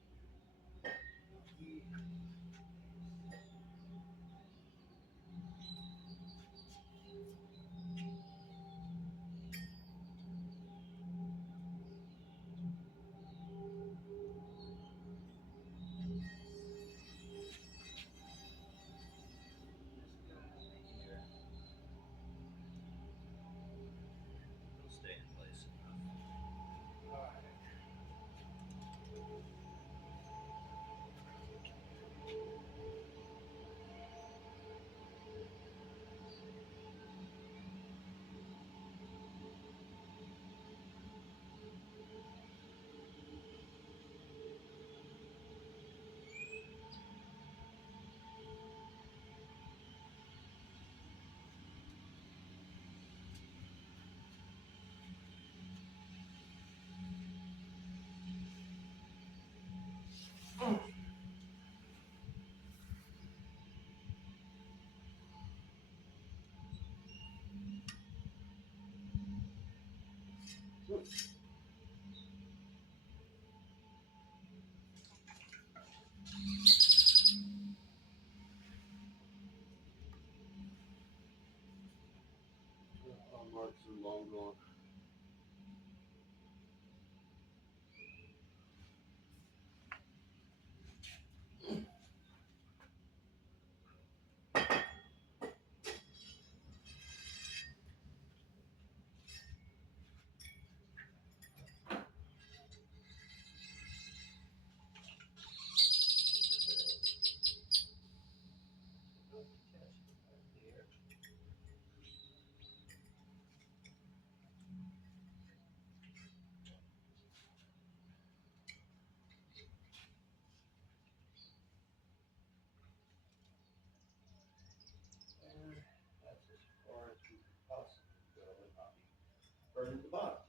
Marks are long gone. That's as far as we could possibly go and not be burning the bottom.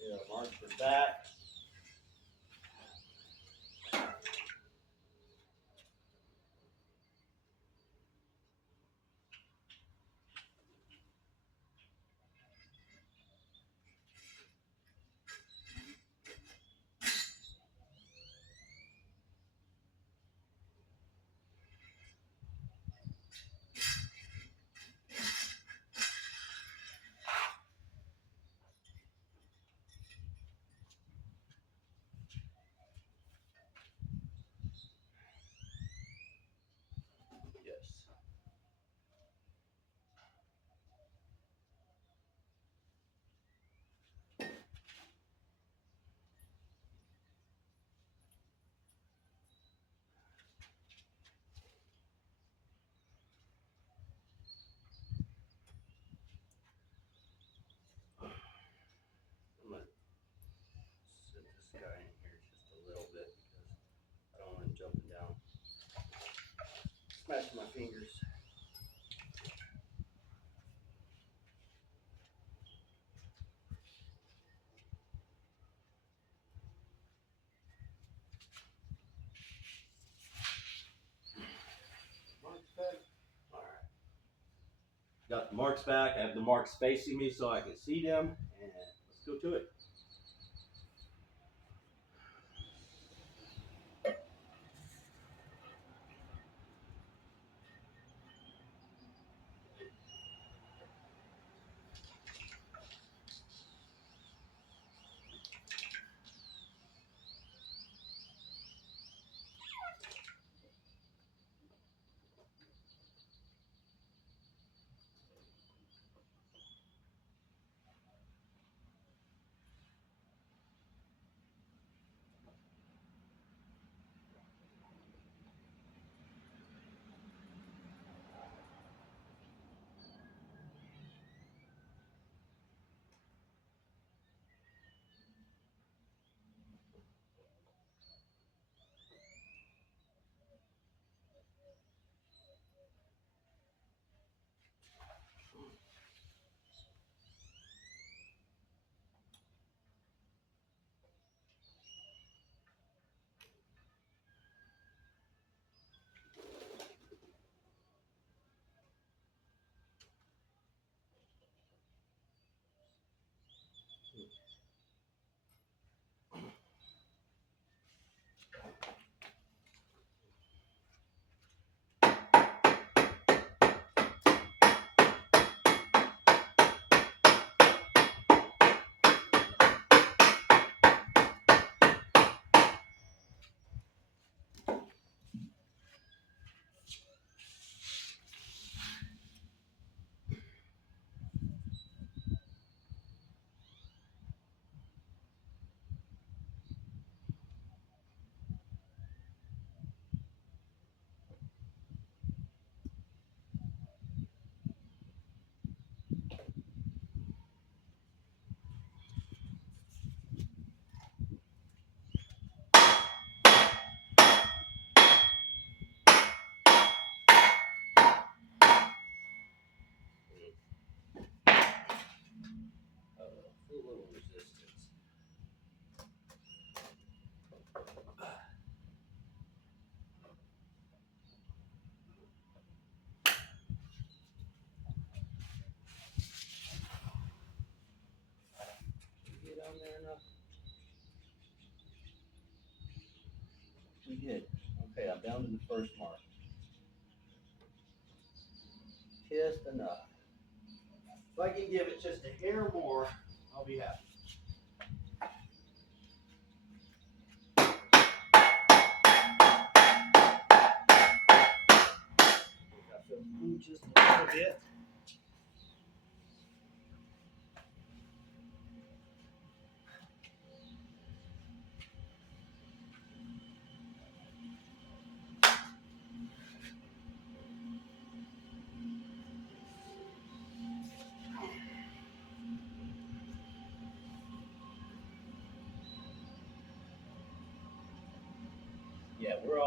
Yeah, marks for back. Yes. I'm gonna sit this guy in here just a little bit because I don't want him jumping down, smashing my fingers. Marks back. All right. Got the marks back. I have the marks facing me so I can see them, and let's go to it. good. Okay, I'm down to the first mark. Just enough. If I can give it just a hair more, I'll be happy. Got some food just a little bit. Yeah, we're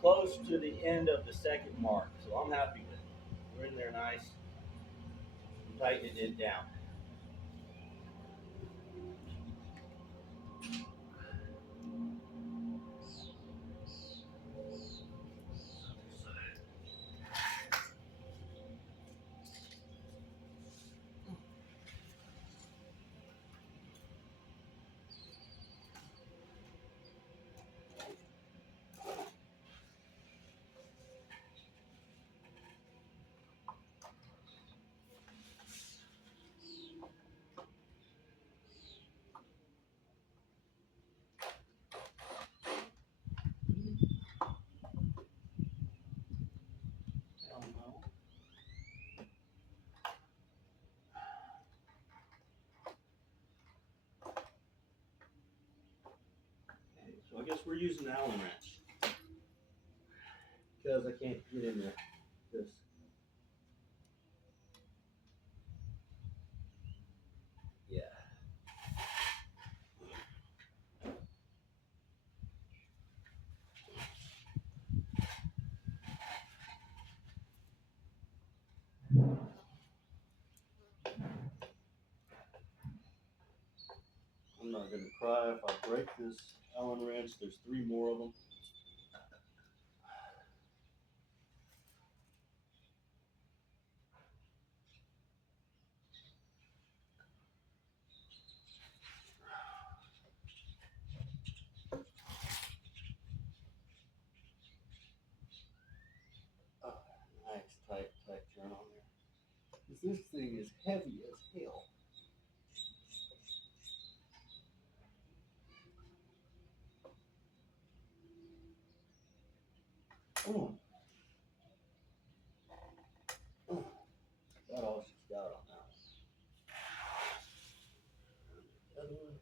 close to the end of the second mark, so I'm happy with it. We're in there nice, tightening it down. So I guess we're using the Allen wrench because I can't get in there. This. Yeah. I'm not gonna cry if I break this Allen wrench. There's 3 more of them. Oh, nice tight turn on there. This thing is heavy as hell. Oh. Oh. That all she's got on that one. The other one.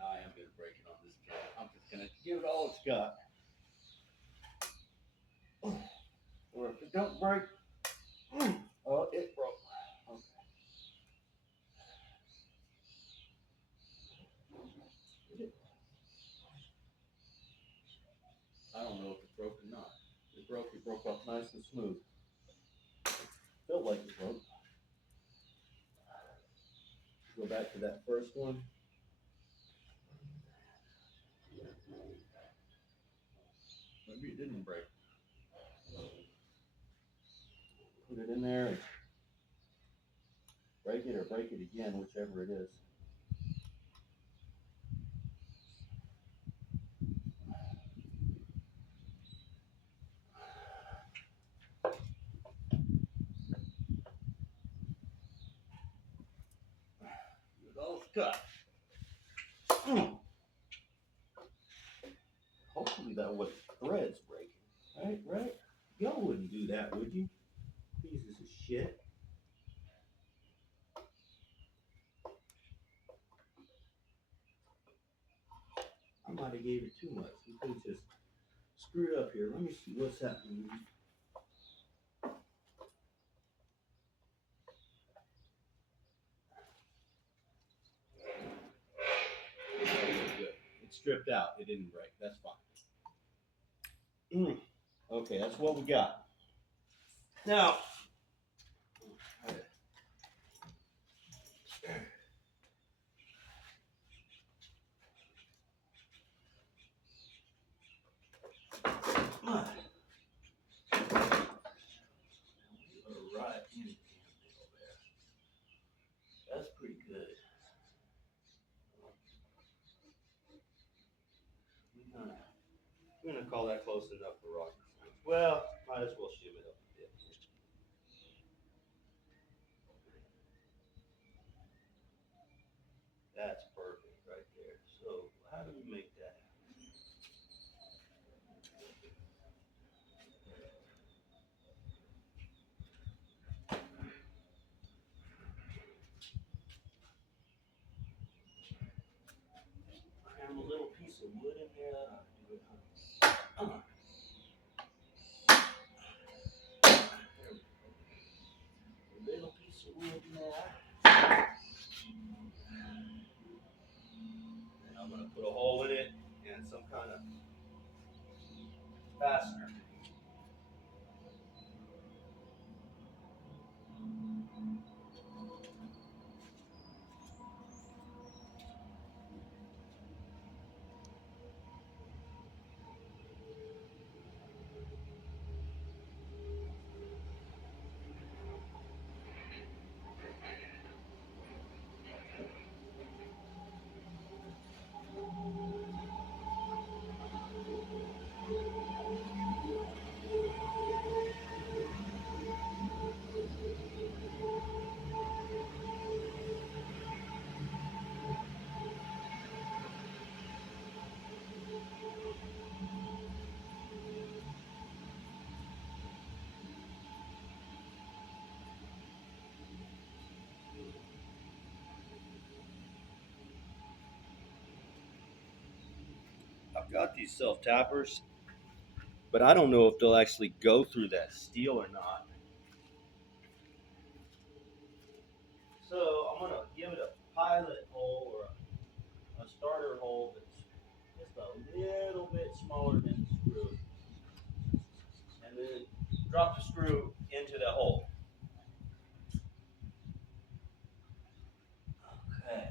Now I am gonna break it on this joint. I'm just gonna give it all it's got. Or if it don't break, oh, it broke. Okay. I don't know if it broke or not. It broke off nice and smooth. Felt like it broke. Go back to that first one. Maybe it didn't break. Put it in there and break it or break it again, whichever it is. It's all cut. Hopefully that wasn't threads breaking. Right? Y'all wouldn't do that, would you? Pieces of shit. I might have gave it too much. You could just screw it up here. Let me see what's happening. It's stripped out. It didn't break. That's fine. Okay, that's what we got. Now, right in the middle there. That's pretty good. We're gonna call that close enough for rocket science. Well, might as well shim it up a bit. That's perfect right there. So how do we make that? Cram a little piece of wood in there. Do it. A little piece of wood in there. And I'm gonna put a hole in it and some kind of fastener. I've got these self tappers, but I don't know if they'll actually go through that steel or not. So I'm gonna give it a pilot hole or a starter hole that's just a little bit smaller than the screw, and then drop the screw into the hole. Okay.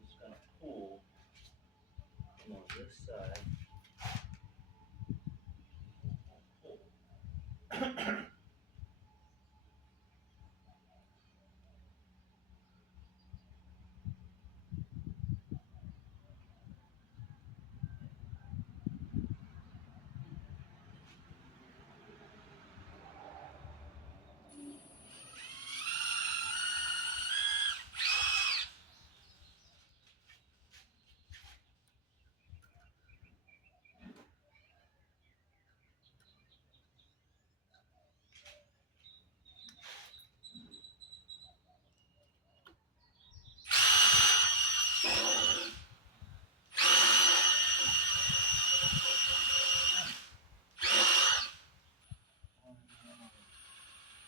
That's gonna pull. It's gonna pull on this side. Pull.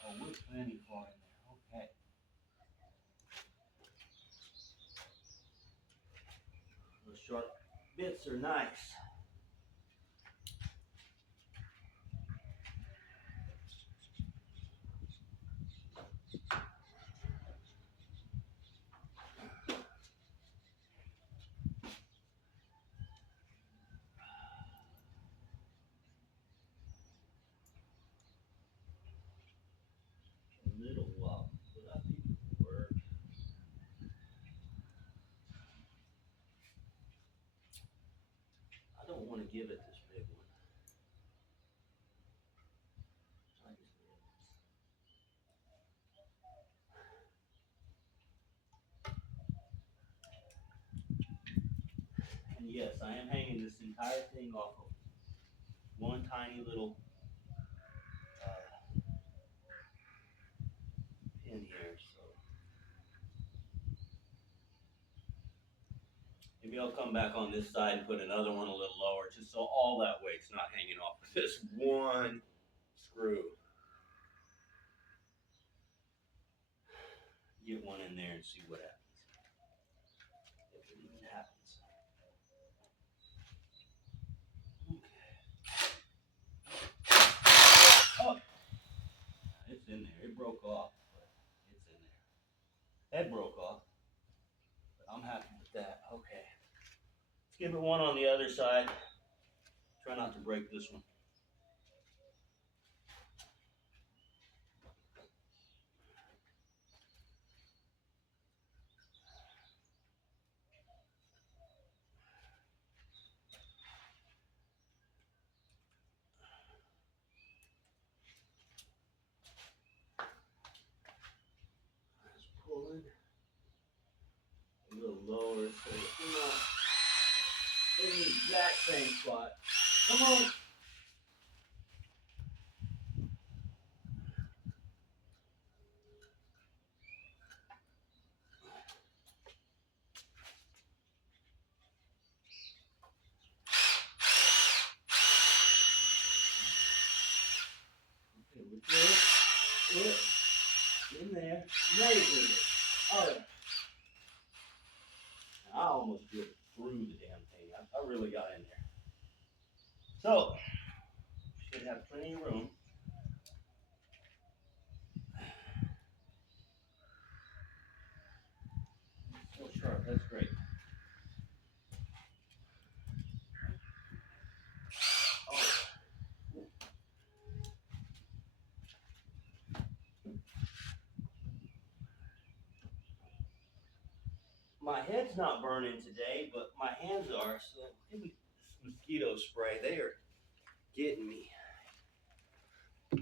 Oh, we're plenty far in there. Okay. Those sharp bits are nice. A little while, but I think it'll work. I don't want to give it this big one. I just And yes, I am hanging this entire thing off of one tiny little Maybe I'll come back on this side and put another one a little lower, just so all that weight's not hanging off of this one screw. Get one in there and see what happens. If it even happens. Okay. Oh, it's in there. It broke off, but it's in there. Head broke off, but I'm happy with that. Okay. Let's give it one on the other side. Try not to break this one. Let's pull it a little lower so it's not in the exact same spot. Come on. Okay, we're good. In there. Maybe. Oh, yeah. I almost did it through the damn thing. I really got in there. So, should have plenty of room. Still sharp. That's great. Oh. My head's not burning today, but my hands are. So give me this mosquito spray. They are getting me. On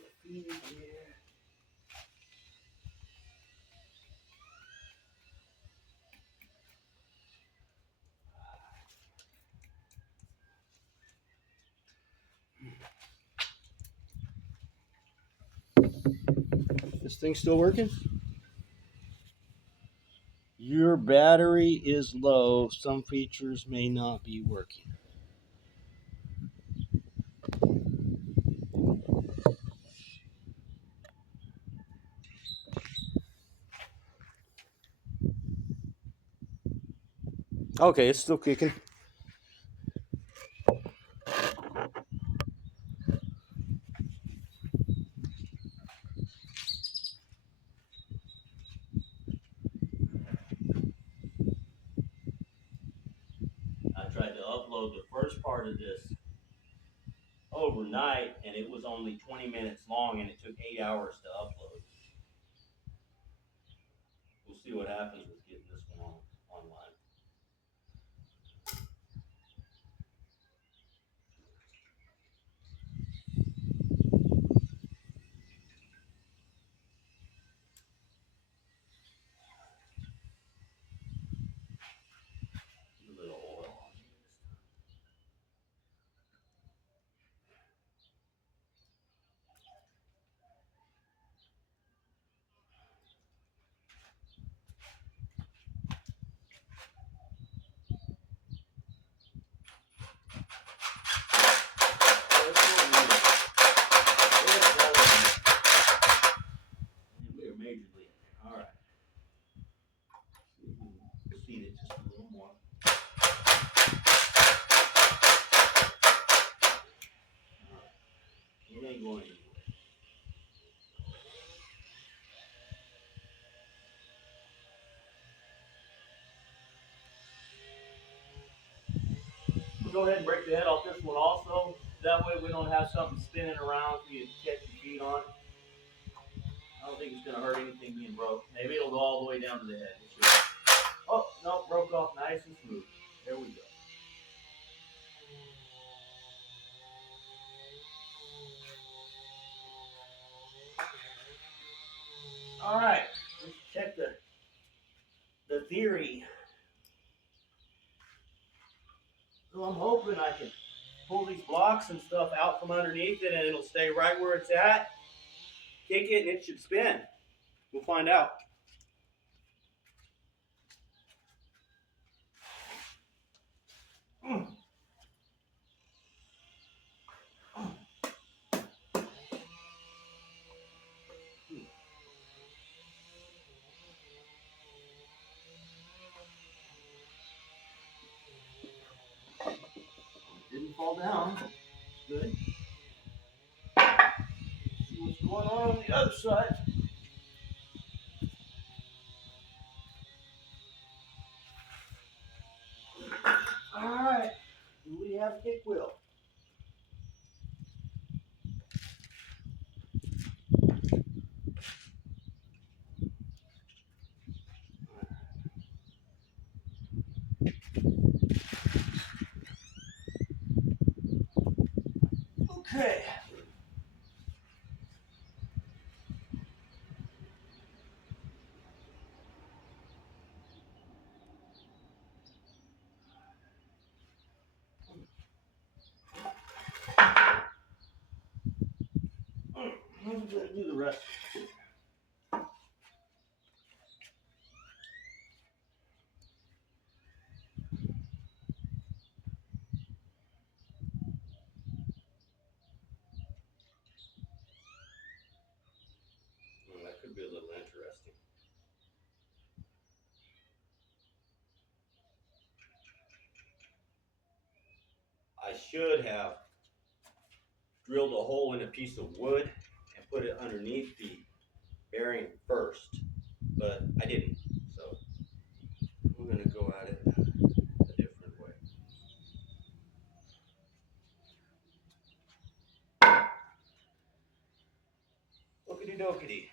the feet here. This thing still working? Your battery is low. Some features may not be working. Okay, it's still kicking. I tried to upload the first part of this overnight, and it was only 20 minutes long, and it took 8 hours to upload. We'll see what happens with getting this one online. A little oil on here this time. We are majorly in there. All right. Feed it just a little more. All right. It ain't going anywhere. We'll go ahead and break the head off this one also. That way we don't have something spinning around for you to catch your feet on. I don't think it's going to hurt anything being broke. Maybe it'll go all the way down to the head. Oh, no, broke off nice and smooth. There we go. All right, let's check the theory. So I'm hoping I can pull these blocks and stuff out from underneath it, and it'll stay right where it's at. Kick it, and it should spin. We'll find out. Didn't fall down. Good. See what's going on the other side. All right. Do we have a kick wheel? Okay. I'm going to do the rest. That could be a little interesting. I should have drilled a hole in a piece of wood and put it underneath the bearing first, but I didn't. So I'm going to go at it a different way. Okie dokie.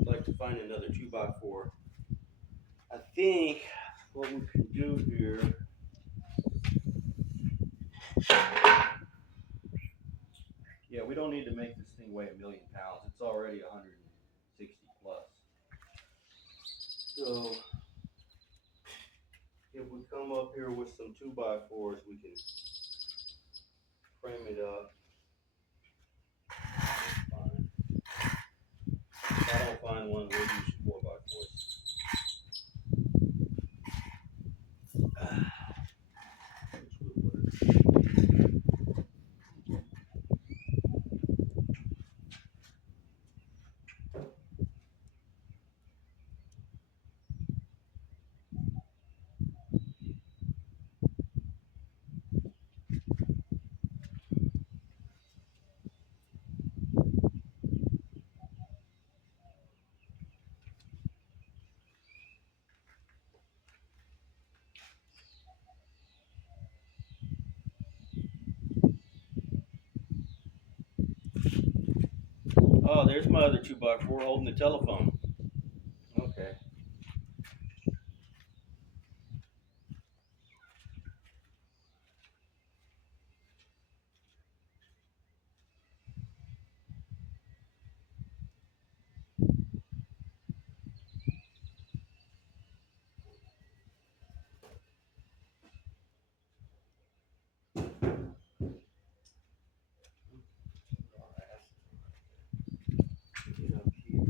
I'd like to find another 2x4. I think what we can do here, yeah, we don't need to make this thing weigh 1,000,000 pounds. It's already 160 plus. So if we come up here with some 2x4s, we can frame it up. Fine. I one, we'll use 4x4s. Oh, there's my other 2x4 holding the telephone. Okay. Get up here.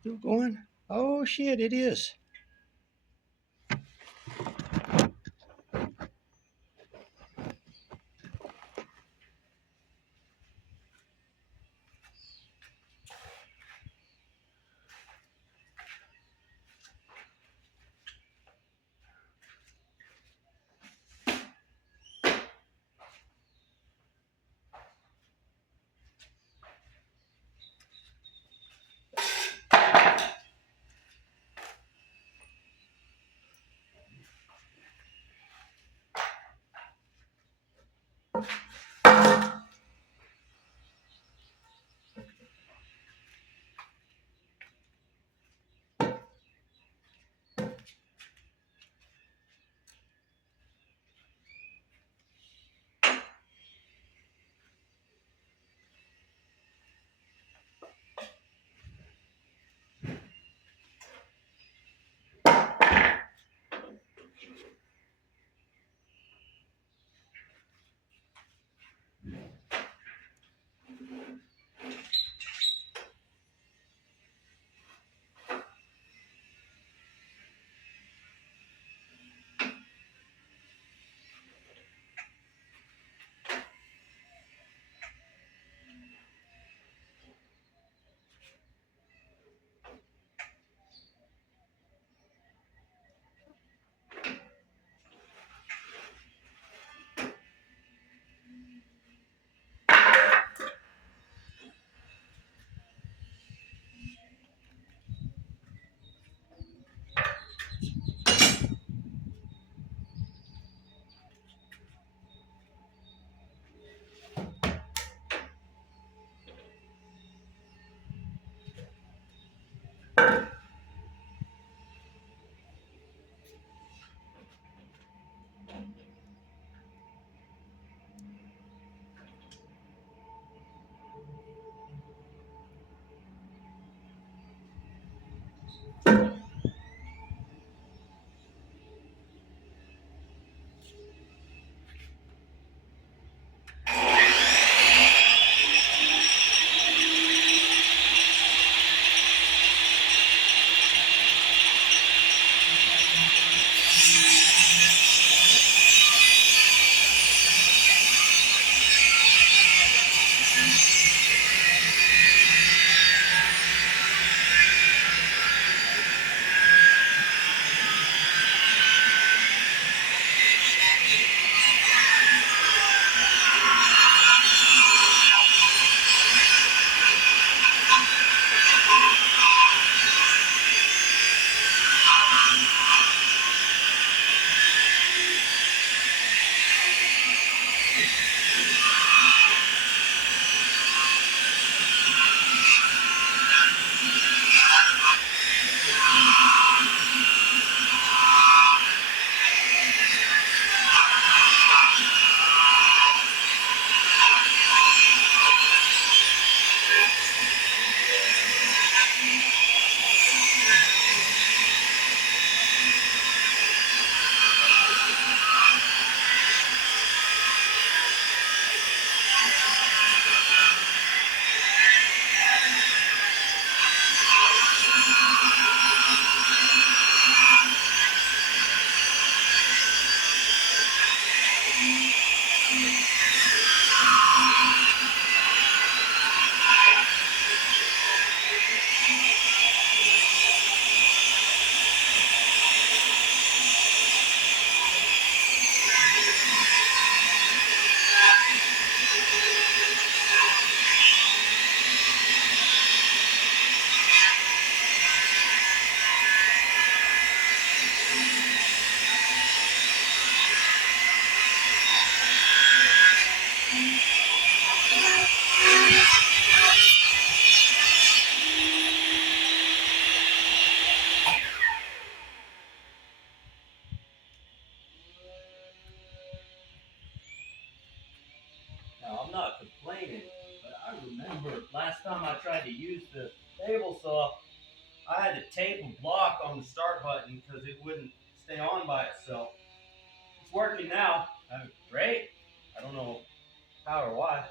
Still going? Oh shit, it is. Now, I'm not complaining, but I remember last time I tried to use the table saw, I had to tape a block on the start button because it wouldn't stay on by itself. It's working now. Great. I don't know how or why.